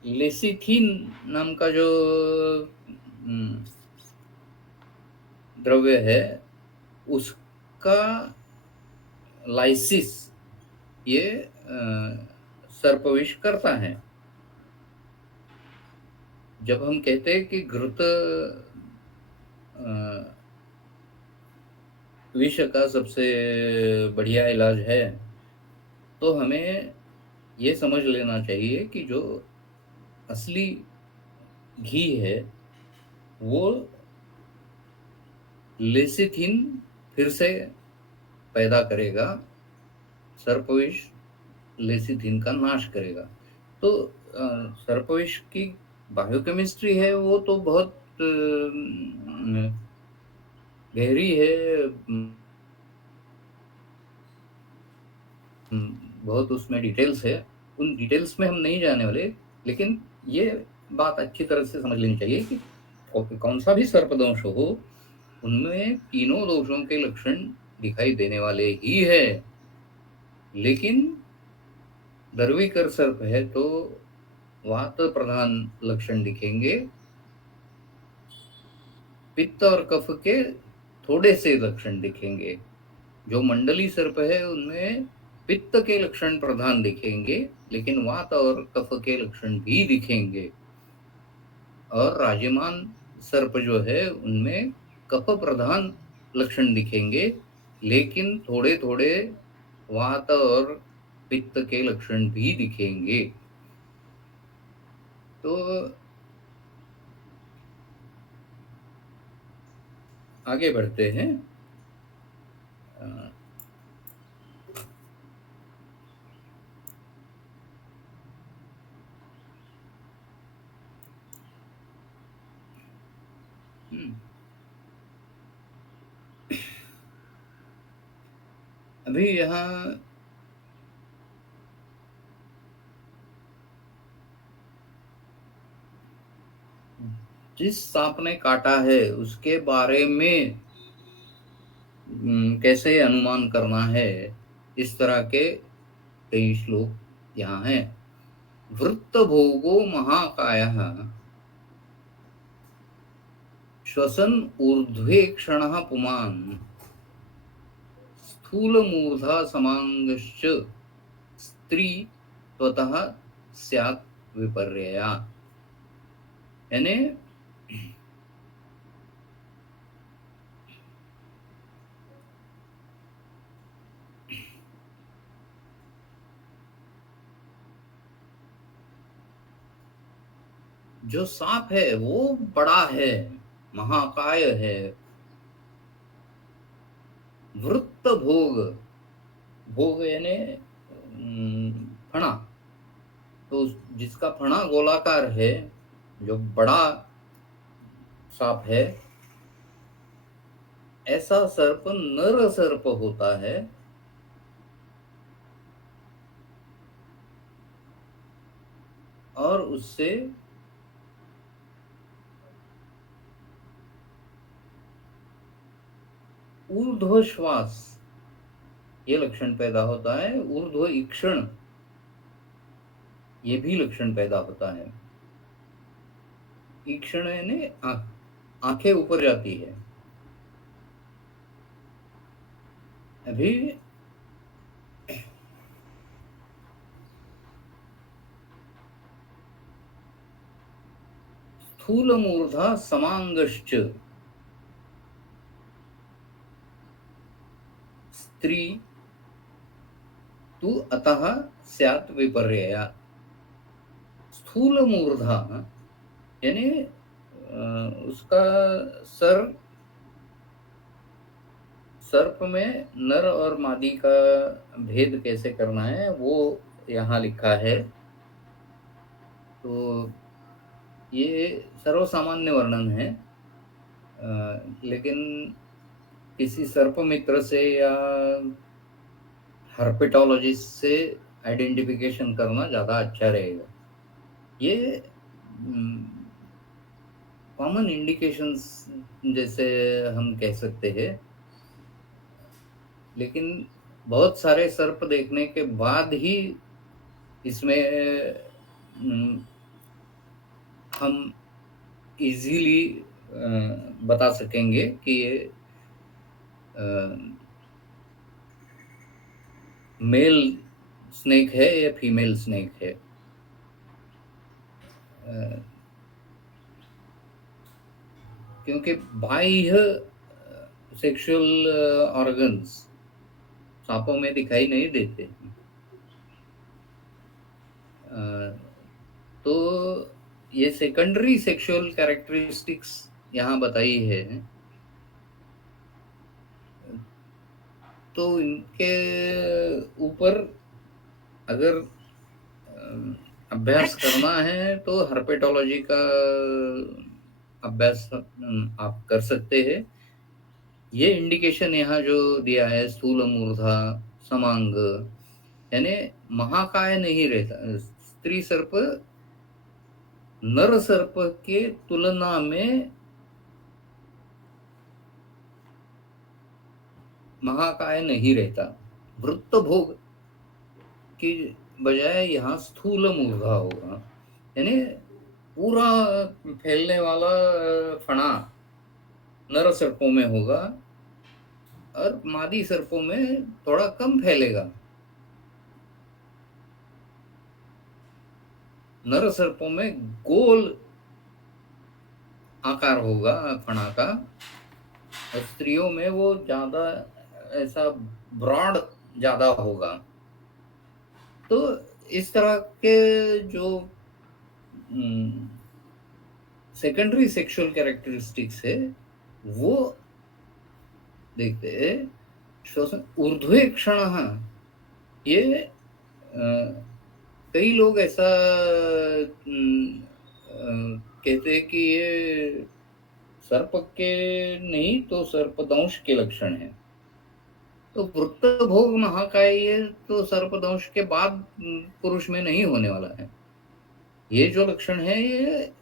लेसिथिन नाम का जो द्रव्य है उसका लाइसिस ये सर्पविष करता है। जब हम कहते हैं कि घृत विष का सबसे बढ़िया इलाज है, तो हमें ये समझ लेना चाहिए कि जो असली घी है वो लेसिथिन फिर से पैदा करेगा, सर्पविष लेसिथिन का नाश करेगा। तो सर्पविष की बायोकेमिस्ट्री है वो तो बहुत गहरी है, बहुत उसमें डिटेल्स है। उन डिटेल्स में हम नहीं जाने वाले, लेकिन ये बात अच्छी तरह से समझ लेनी चाहिए कि कौन सा भी सर्पदंश हो उनमें तीनों दोषों के लक्षण दिखाई देने वाले ही है। लेकिन दरवीकर सर्प है तो वात प्रधान लक्षण दिखेंगे, पित्त और कफ के थोड़े से लक्षण दिखेंगे। जो मंडली सर्प है उनमें पित्त के लक्षण प्रधान दिखेंगे, लेकिन वात और कफ के लक्षण भी दिखेंगे। और राजमान सर्प जो है उनमें कफ प्रधान लक्षण दिखेंगे, लेकिन थोड़े थोड़े वात और पित्त के लक्षण भी दिखेंगे। तो आगे बढ़ते हैं। अ, हम्म, अभी यहाँ जिस सांप ने काटा है उसके बारे में कैसे अनुमान करना है, इस तरह के कई श्लोक यहाँ हैं। वृत्त भोगो महाकायः श्वसन ऊर्ध्वे क्षणः पुमान् स्थूलमूर्धा समांगश्च स्त्री त्वतः स्यात् विपर्यया। यानी जो सांप है वो बड़ा है, महाकाय है। वृत्त भोग, भोग यानी फणा, तो जिसका फणा गोलाकार है, जो बड़ा सांप है, ऐसा सर्प नर सर्प होता है। और उससे ऊर्ध्व श्वास ये लक्षण पैदा होता है, ऊर्ध्व ईक्षण ये भी लक्षण पैदा होता है। ईक्षण यानी आंखें ऊपर जाती है। अभी स्थूल मूर्धा समांगश्च स्त्री तु अतः स्यात् विपर्यया। स्थूल मूर्धा यानी उसका सर, सर्प में नर और मादी का भेद कैसे करना है वो यहाँ लिखा है। तो ये सर्वसामान्य वर्णन है, लेकिन किसी सर्प मित्र से या हर्पेटोलॉजिस्ट से आइडेंटिफिकेशन करना ज़्यादा अच्छा रहेगा। ये कॉमन इंडिकेशंस जैसे हम कह सकते हैं, लेकिन बहुत सारे सर्प देखने के बाद ही इसमें हम इजीली बता सकेंगे कि ये मेल स्नेक है या फीमेल स्नेक है। क्योंकि बाह्य सेक्सुअल ऑर्गन्स सांपों में दिखाई नहीं देते। तो ये सेकेंडरी सेक्सुअल कैरेक्टरिस्टिक्स यहाँ बताई है। तो इनके ऊपर अगर अभ्यास करना है तो हर्पेटोलॉजी का अभ्यास आप कर सकते हैं। ये इंडिकेशन यहाँ जो दिया है, स्थूल मूर्धा समांग, यानी महाकाय नहीं रहता। स्त्री सर्प नर सर्प के तुलना में महाकाय नहीं रहता। वृत्त भोग की बजाय यहाँ स्थूल मूर्धा होगा, यानी पूरा फैलने वाला फणा नर सर्पों में होगा और मादी सर्पों में थोड़ा कम फैलेगा। नर सर्पों में गोल आकार होगा फणा का, और स्त्रियों में वो ज्यादा ऐसा ब्रॉड ज्यादा होगा। तो इस तरह के जो सेकेंडरी सेक्सुअल कैरेक्टरिस्टिक्स है वो देखते हैं। श्वसन ऊर्ध्वे क्षण, ये कई लोग ऐसा कहते हैं कि ये सर्प के नहीं तो सर्पदंश के लक्षण है। तो वृत्त भोग महाकाय ये तो सर्पदंश के बाद पुरुष में नहीं होने वाला है। ये जो लक्षण है ये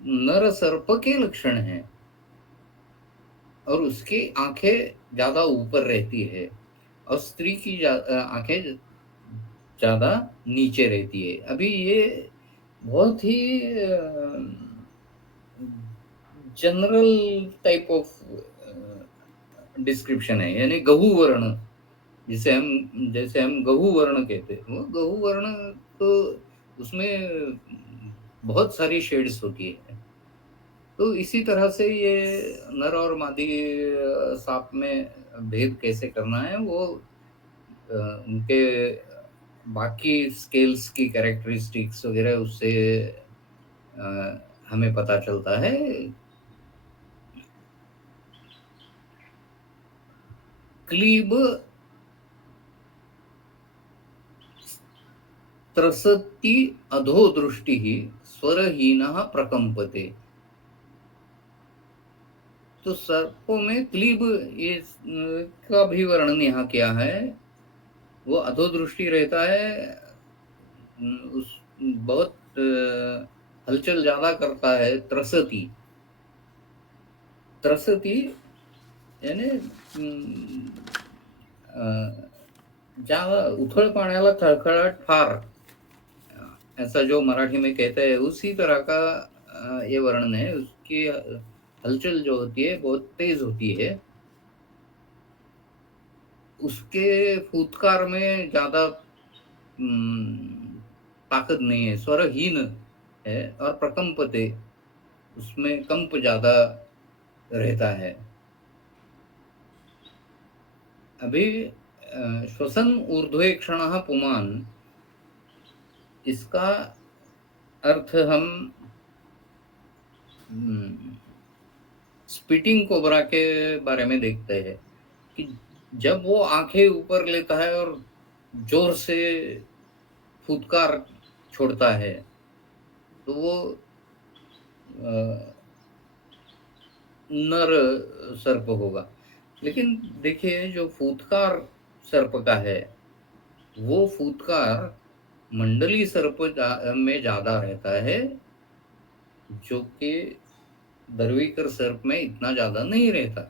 नर सर्प के लक्षण है, और उसकी आंखें ज्यादा ऊपर रहती है और स्त्री की आंखें ज्यादा नीचे रहती है। अभी ये बहुत ही जनरल टाइप ऑफ डिस्क्रिप्शन है, यानी गहू वर्ण, जैसे हम गहू वर्ण कहते हैं, वो गहू वर्ण तो उसमें बहुत सारी शेड्स होती है। तो इसी तरह से ये नर और मादी सांप में भेद कैसे करना है वो उनके बाकी स्केल्स की कैरेक्टरिस्टिक्स वगैरह उससे हमें पता चलता है। क्लीब त्रसति अधो दृष्टि स्वरहीन प्रकंपते। तो सर्पों में क्लीब ये का भी वर्णन यहाँ किया है। वो अधो दृष्टि रहता है, उस बहुत हलचल ज्यादा करता है। त्रसती, त्रसती यानी ज्यादा उथळ पाण्याला खळखळाट फार, ऐसा जो मराठी में कहते हैं उसी तरह का ये वर्णन है। उसकी हलचल जो होती है बहुत तेज होती है, उसके फूत्कार में ज्यादा ताकत नहीं है, स्वरहीन है, और प्रकंपते उसमें कंप ज्यादा रहता है। अभी श्वसन ऊर्ध्वे क्षण पुमान, इसका अर्थ हम स्पिटिंग कोबरा के बारे में देखते हैं कि जब वो आंखें ऊपर लेता है और जोर से फुदकार छोड़ता है तो वो नर सर्प होगा। लेकिन देखिए जो फुदकार सर्प का है वो फुदकार मंडली सर्प में ज्यादा रहता है, जो कि दरवीकर सर्प में इतना ज्यादा नहीं रहता।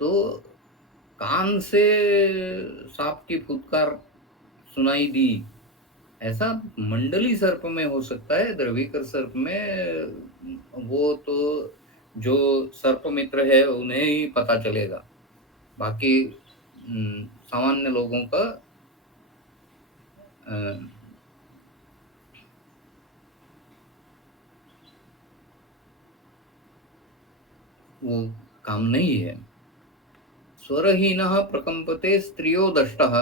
तो कान से सांप की फुदकार सुनाई दी, ऐसा मंडली सर्प में हो सकता है। द्रविकर सर्प में वो तो जो सर्प मित्र है उन्हें ही पता चलेगा, बाकी सामान्य लोगों का वो काम नहीं है। स्वरहीनः प्रकंपते स्त्रियो दष्टः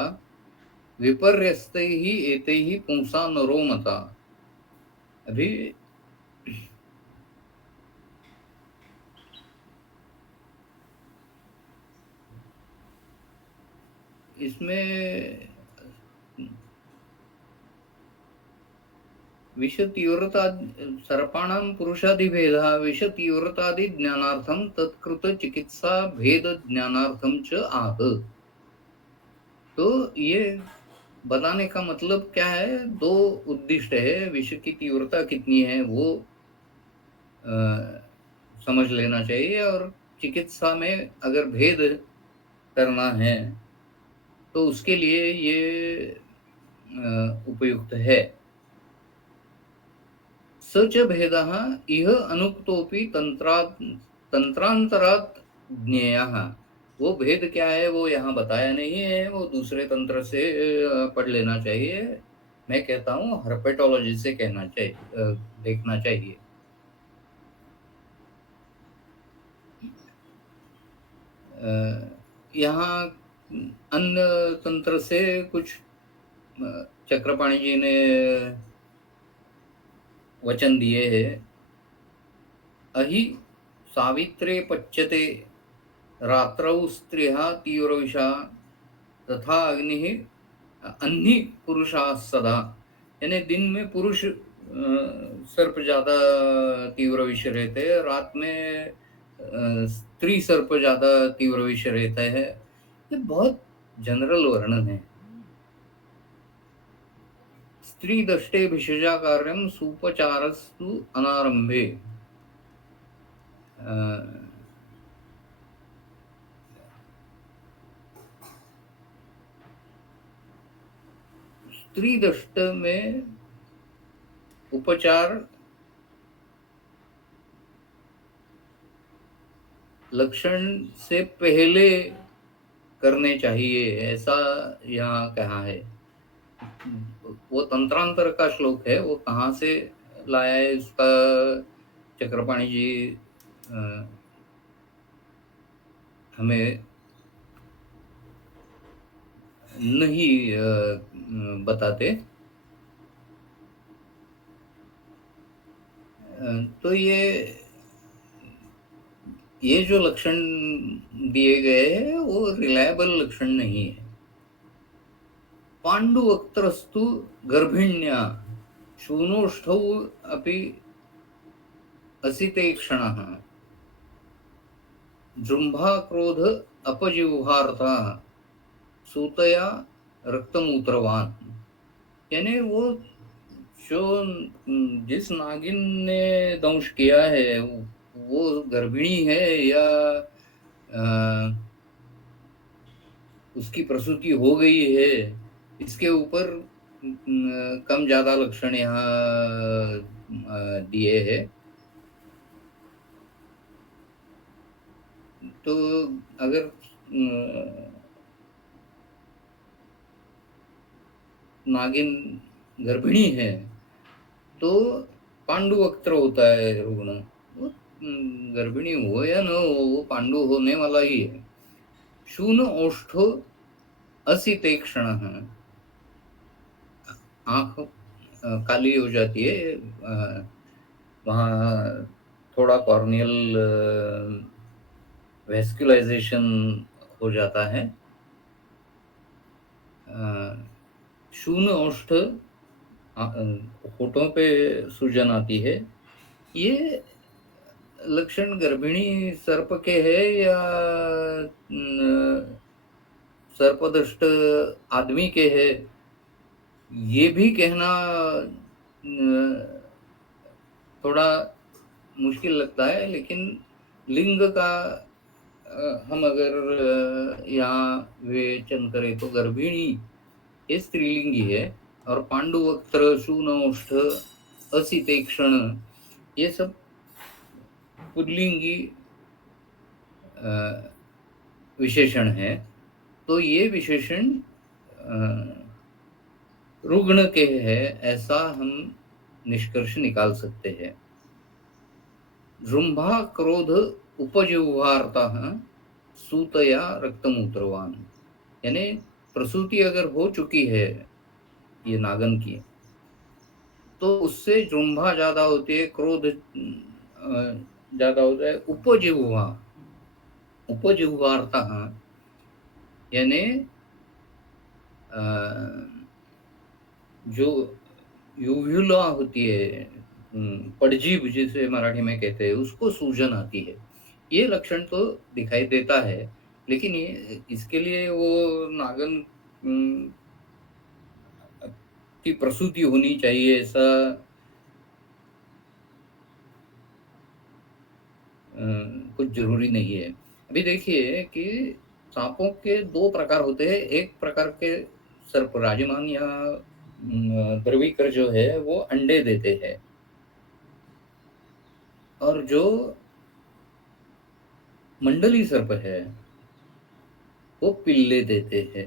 विपर्यस्तैः एतैः पुंसा नरो मता। अभी इसमें विष तीव्रता सर्पाणां पुरुषादिभेदः विष तीव्रतादि ज्ञानार्थं तत्कृत चिकित्सा भेद ज्ञानार्थं च आह। तो ये बताने का मतलब क्या है, दो उद्दिष्ट है। विष की तीव्रता कितनी है वो समझ लेना चाहिए, और चिकित्सा में अगर भेद करना है तो उसके लिए ये उपयुक्त है। स च भेदः इह अनुक्तोपि तंत्रांतरात् ज्ञेयः। वो भेद क्या है वो यहाँ बताया नहीं है, वो दूसरे तंत्र से पढ़ लेना चाहिए। मैं कहता हूँ हर्पेटोलॉजी से कहना चाहिए, देखना चाहिए। यहाँ अन्न तंत्र से कुछ चक्रपाणी जी ने वचन दिए हैं। अहि सावित्रे पच्यते रात्रौ स्त्रियः तीव्रविषा तथा अग्नि अन्ही पुरुषा सदा। यानी दिन में पुरुष सर्प ज्यादा तीव्र विष रहते हैं, रात में स्त्री सर्प ज्यादा तीव्र विष रहता है। ये बहुत जनरल वर्णन है। स्त्री दष्टे भिषजा कार्यम सुपचारस्तु अनारंभे। स्त्री दष्ट में उपचार लक्षण से पहले करने चाहिए, ऐसा यहाँ कहा है। वो तंत्रांतर का श्लोक है, वो कहाँ से लाया है इसका चक्रपाणी जी हमें नहीं बताते। तो ये जो लक्षण दिए गए हैं वो रिलायबल लक्षण नहीं है। पांडुवक्त्रस्तु गर्भिण्या शूनोष्ठौ अपि असितेक्षणः जृंभा क्रोध अपजिह्वार्था सूतया रक्तमूत्रवान। यानी वो जो जिस नागिन ने दंश किया है वो गर्भिणी है या उसकी प्रसूति हो गई है, इसके ऊपर कम ज्यादा लक्षण यहाँ दिए हैं। तो अगर नागिन गर्भिणी है तो पांडुवक्त्र होता है रुग्ण। वो गर्भिणी हो या न हो, वो पांडु होने वाला ही है। शून ओष्ठो असितेक्षण, आंख काली हो जाती है, वहाँ थोड़ा कॉर्नियल वेस्कुलाइजेशन हो जाता है। शून ओष्ठ होठों पे सूजन आती है। ये लक्षण गर्भिणी सर्प के है या सर्पदष्ट आदमी के है, ये भी कहना थोड़ा मुश्किल लगता है। लेकिन लिंग का हम अगर यहाँ विवेचन करें तो गर्भिणी ये स्त्रीलिंगी है, और पांडुवक्त्र शूनोष्ठ असितेक्षण ये सब पुल्लिंगी विशेषण है। तो ये विशेषण रुग्ण के है, ऐसा हम निष्कर्ष निकाल सकते हैं। जृंभा क्रोध उपजिह्वार्तः सूतया रक्तमूत्रवान। यानी प्रसूति अगर हो चुकी है ये नागन की, तो उससे जृंभा ज्यादा होती है, क्रोध ज्यादा होता है। उपजिह्वार्तः यानी जो यूव्युला होती है, पड़जीभ जिसे मराठी में कहते हैं, उसको सूजन आती है। ये लक्षण तो दिखाई देता है, लेकिन ये इसके लिए वो नागन की प्रसूति होनी चाहिए ऐसा कुछ जरूरी नहीं है। अभी देखिए कि सांपों के दो प्रकार होते हैं। एक प्रकार के सर्प राजमान या द्रविकर जो है वो अंडे देते हैं, और जो मंडली सर्प है वो पिल्ले देते हैं।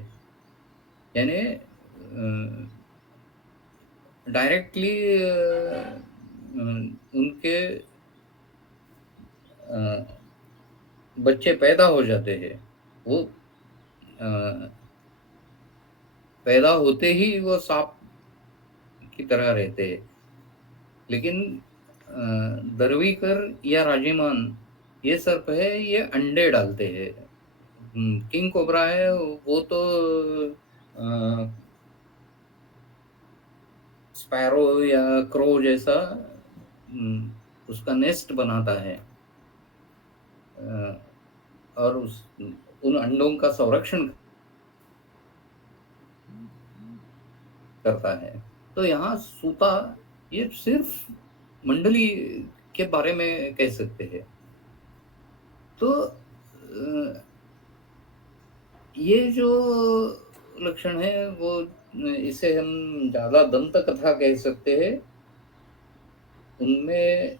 यानी डायरेक्टली उनके बच्चे पैदा हो जाते हैं, वो अ, पैदा होते ही वो सांप की तरह रहते हैं। लेकिन दरवीकर या राजीमान ये सर्प है, ये अंडे डालते हैं। किंग कोबरा है वो तो अ, स्पैरो या क्रो जैसा उसका नेस्ट बनाता है, अ, और उन अंडों का संरक्षण करता है। तो यहाँ सूता ये सिर्फ मंडली के बारे में कह सकते हैं। तो ये जो लक्षण है वो इसे हम ज्यादा दंत कथा कह सकते हैं। उनमें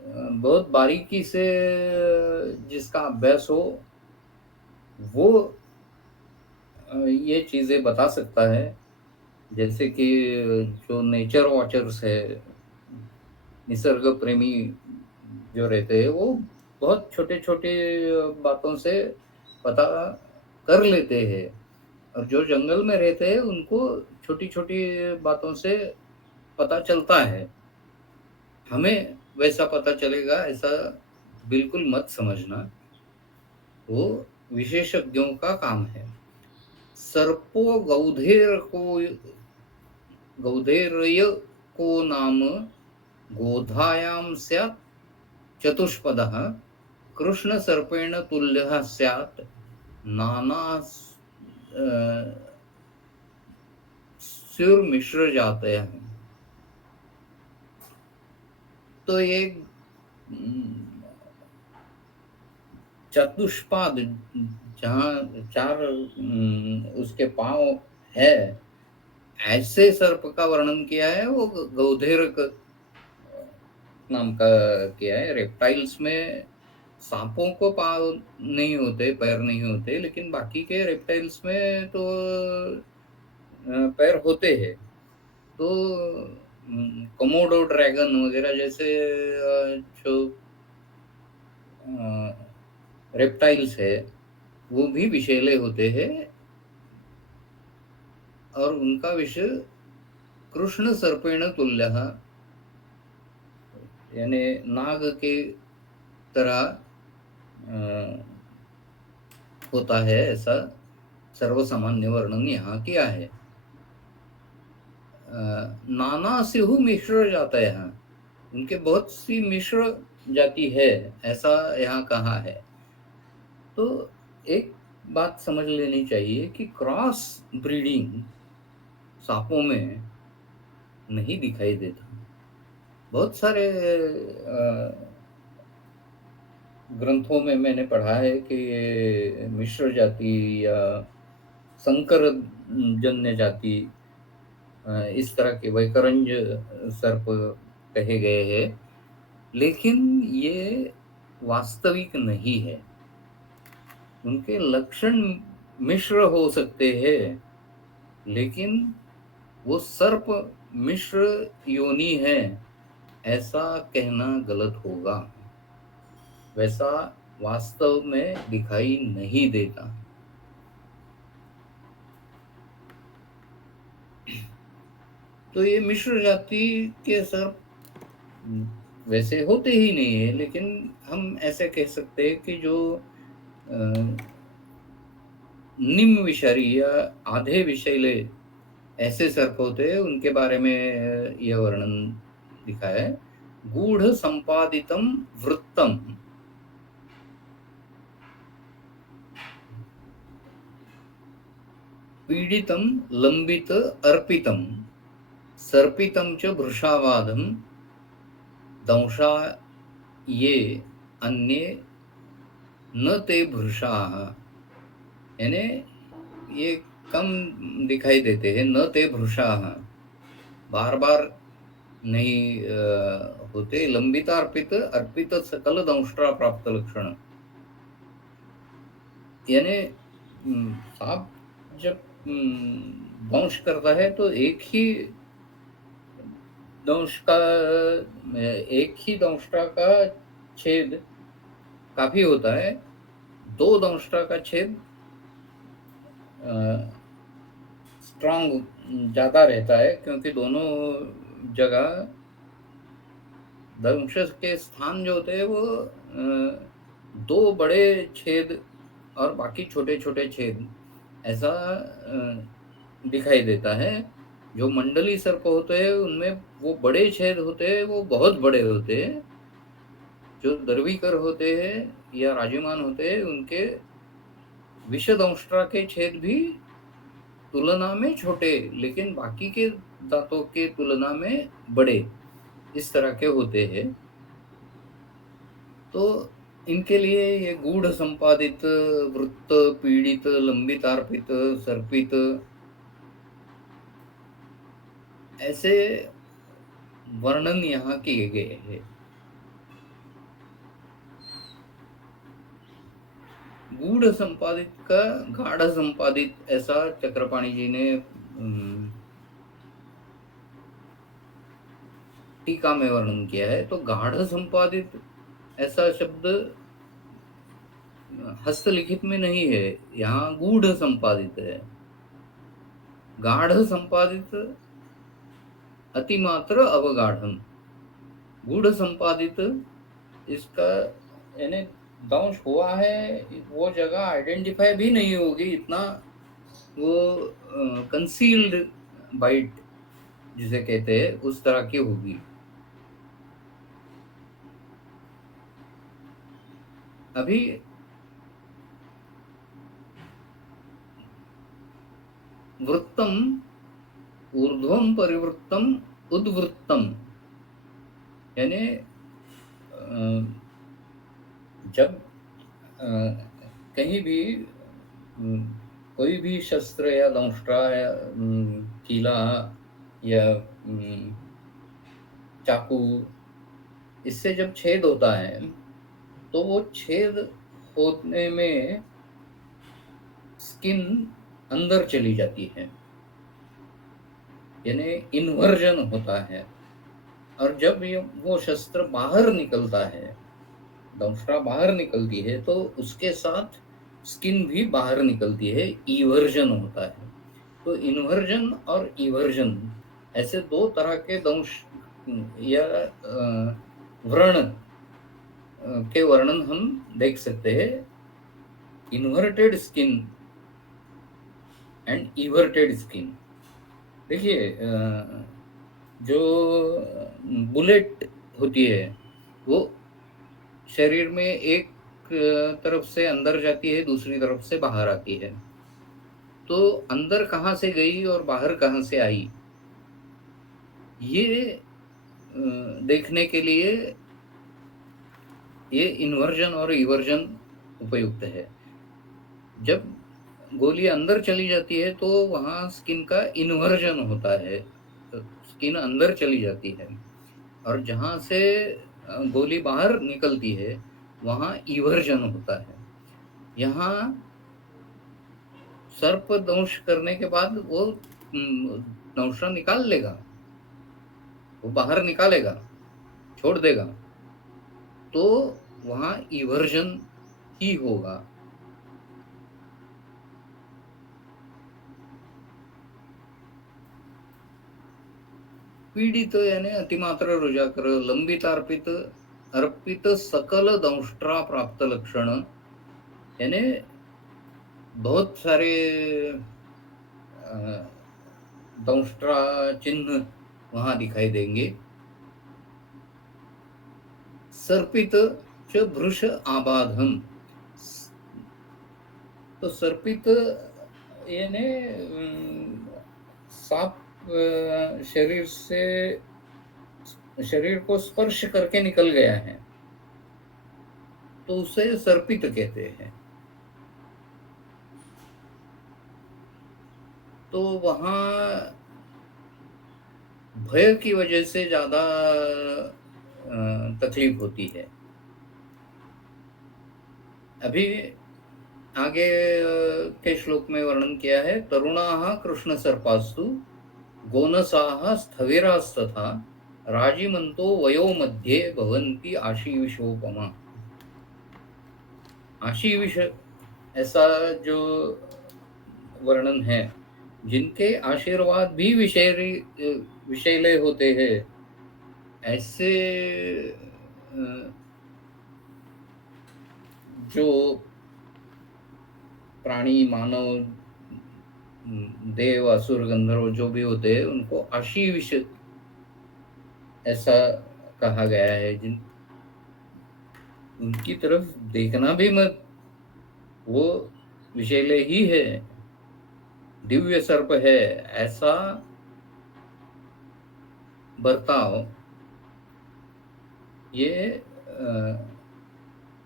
बहुत बारीकी से जिसका अभ्यास हो वो ये चीजें बता सकता है। जैसे कि जो नेचर वॉचर्स है, निसर्ग प्रेमी जो रहते हैं, वो बहुत छोटे छोटे बातों से पता कर लेते हैं, और जो जंगल में रहते हैं उनको छोटी छोटी बातों से पता चलता है। हमें वैसा पता चलेगा ऐसा बिल्कुल मत समझना, वो विशेषज्ञों का काम है। सर्पो गौधेर्य को नाम गोधायां स्यात् चतुष्पदः कृष्ण सर्पेण तुल्यः स्यात् नाना सुरमिश्र जाते हैं। तो ये चतुष्पाद जहाँ चार उसके पांव है, ऐसे सर्प का वर्णन किया है वो गौधेर नाम का किया है। रेप्टाइल्स में सांपों को पाँव नहीं होते, पैर नहीं होते, लेकिन बाकी के रेप्टाइल्स में तो पैर होते हैं। तो कोमोडो ड्रैगन वगैरह जैसे जो रेप्टाइल्स है वो भी विषैले होते हैं, और उनका विष कृष्ण सर्पेण तुल्यः, यानी नाग के तरह होता है, ऐसा सर्वसामान्य वर्णन यहाँ किया है। नाना सिहु मिश्र जाता है, यहाँ उनके बहुत सी मिश्र जाति है, ऐसा यहाँ कहा है। तो एक बात समझ लेनी चाहिए कि क्रॉस ब्रीडिंग सांपों में नहीं दिखाई देता। बहुत सारे ग्रंथों में मैंने पढ़ा है कि ये मिश्र जाति या संकर जन्य जाति, इस तरह के वैकरंज सर्प कहे गए हैं, लेकिन ये वास्तविक नहीं है। उनके लक्षण मिश्र हो सकते हैं, लेकिन वो सर्प मिश्र योनि है ऐसा कहना गलत होगा। वैसा वास्तव में दिखाई नहीं देता। तो ये मिश्र जाति के सर्प वैसे होते ही नहीं है, लेकिन हम ऐसे कह सकते हैं कि जो निम्न विषारी या आधे विषैले ऐसे सर्प होते हैं, उनके बारे में यह वर्णन लिखा है। गूढ़ संपादितम वृत्तम पीडितम लंबित अर्पितम सर्पितम च भृषावादम दंशा ये अन्ये न ते भृषाः, यानी ये कम दिखाई देते हैं। न ते भृषाः बार बार नहीं होते। लंबित अर्पित अर्पित सकल दंष्ट्रा प्राप्त लक्षण, यानी सांप जब दंश करता है तो दंश का एक ही दंष्ट्रा का छेद काफी होता है, 2 दंष्ट्रा का छेद स्ट्रांग ज्यादा रहता है, क्योंकि दोनों जगह दंश के स्थान जो होते हैं वो 2 बड़े छेद और बाकी छोटे छोटे छेद ऐसा दिखाई देता है। जो मंडली सर्प होते हैं उनमें वो बड़े छेद होते हैं, वो बहुत बड़े होते हैं। जो दर्वीकर होते हैं या राजमान होते हैं उनके विषदंष्ट्रा के छेद भी तुलना में छोटे, लेकिन बाकी के दांतों के तुलना में बड़े इस तरह के होते हैं। तो इनके लिए ये गूढ़ संपादित, वृत्त, पीड़ित, लंबित, अर्पित, सर्पित ऐसे वर्णन यहाँ किए गए हैं। गूढ़ संपादित का गाढ़ संपादित ऐसा चक्रपाणी जी ने टीका में वर्णन किया है। तो गाढ़ संपादित ऐसा शब्द हस्तलिखित में नहीं है, यहाँ गूढ़ संपादित है। गाढ़ संपादित अतिमात्र अवगाढ़म, गूढ़ संपादित इसका यानी दंश हुआ है, वो जगह आइडेंटिफाई भी नहीं होगी, इतना वो कंसील्ड बाइट जिसे कहते हैं उस तरह की होगी। अभी वृत्तम ऊर्ध्वम परिवृत्तम उद्वृत्तम, यानी जब कहीं भी कोई भी शस्त्र या दंष्ट्रा या कीला या चाकू, इससे जब छेद होता है तो वो छेद होने में स्किन अंदर चली जाती है, यानी इन्वर्जन होता है। और जब ये वो शस्त्र बाहर निकलता है, दंष्ट्रा बाहर निकलती है, तो उसके साथ स्किन भी बाहर निकलती है, इवर्जन होता है। तो इन्वर्जन और इवर्जन ऐसे 2 तरह के दंश या व्रण के वर्णन हम देख सकते हैं। Inverted skin and everted skin. देखिए जो बुलेट होती है वो शरीर में एक तरफ से अंदर जाती है, दूसरी तरफ से बाहर आती है। तो अंदर कहाँ से गई और बाहर कहाँ से आई, ये देखने के लिए ये इन्वर्जन और इवर्जन उपयुक्त है। जब गोली अंदर चली जाती है तो वहाँ स्किन का इन्वर्जन होता है, तो स्किन अंदर चली जाती है। और जहाँ से गोली बाहर निकलती है वहाँ इवर्जन होता है। यहाँ सर्प दंश करने के बाद वो दंशा निकाल लेगा, वो बाहर निकालेगा, छोड़ देगा, तो वहाँ इवर्जन ही होगा। पीडित यानी अतिमात्र रुजाकर, लंबित, अर्पित, अर्पित सकल दंष्ट्रा प्राप्त लक्षण, यानी बहुत सारे दंष्ट्रा चिन्ह वहां दिखाई देंगे। सर्पित च भृश आबाधम, तो सर्पित यानी सांप शरीर से, शरीर को स्पर्श करके निकल गया है तो उसे सर्पित कहते हैं। तो वहां भय की वजह से ज्यादा तकलीफ होती है। अभी आगे के श्लोक में वर्णन किया है, तरुणाः कृष्ण सर्पास्तु गोनसाः स्थविरास्तथा राजीमंतो वयो मध्ये भवन्ति आशीविशोपमा। आशीविष ऐसा जो वर्णन है, जिनके आशीर्वाद भी विषैले होते हैं, ऐसे जो प्राणी, मानव, देव, असुर, गंधर्व जो भी होते हैं, उनको आशीविष ऐसा कहा गया है। जिन उनकी तरफ देखना भी मत, वो विषैले ही है, दिव्य सर्प है, ऐसा बर्ताव ये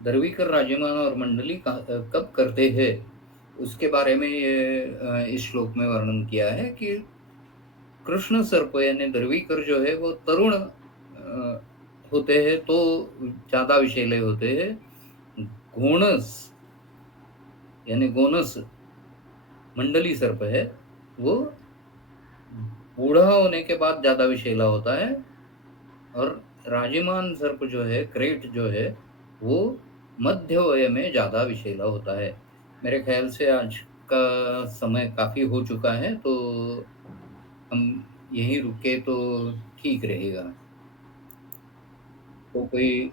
धरवीकर, राजमान और मंडली कब करते हैं, उसके बारे में ये इस श्लोक में वर्णन किया है कि कृष्ण सर्प यानी धरवीकर जो है वो तरुण होते हैं तो ज्यादा विषैले होते हैं। घोणस यानी गोनस मंडली सर्प है, वो बूढ़ा होने के बाद ज्यादा विषैला होता है। और राजिमान सर्प जो है, क्रेट जो है, वो मध्य वय में ज्यादा विषैला होता है। मेरे ख्याल से आज का समय काफी हो चुका है, तो हम यहीं रुके तो ठीक रहेगा। तो कोई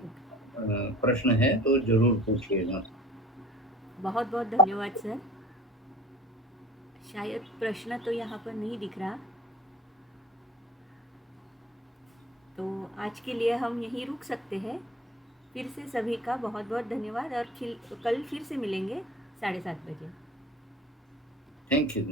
प्रश्न है तो जरूर पूछिएगा। बहुत बहुत धन्यवाद सर। शायद प्रश्न तो यहाँ पर नहीं दिख रहा, तो आज के लिए हम यहीं रुक सकते हैं। फिर से सभी का बहुत बहुत धन्यवाद और कल फिर से मिलेंगे 7:30 बजे। Thank you.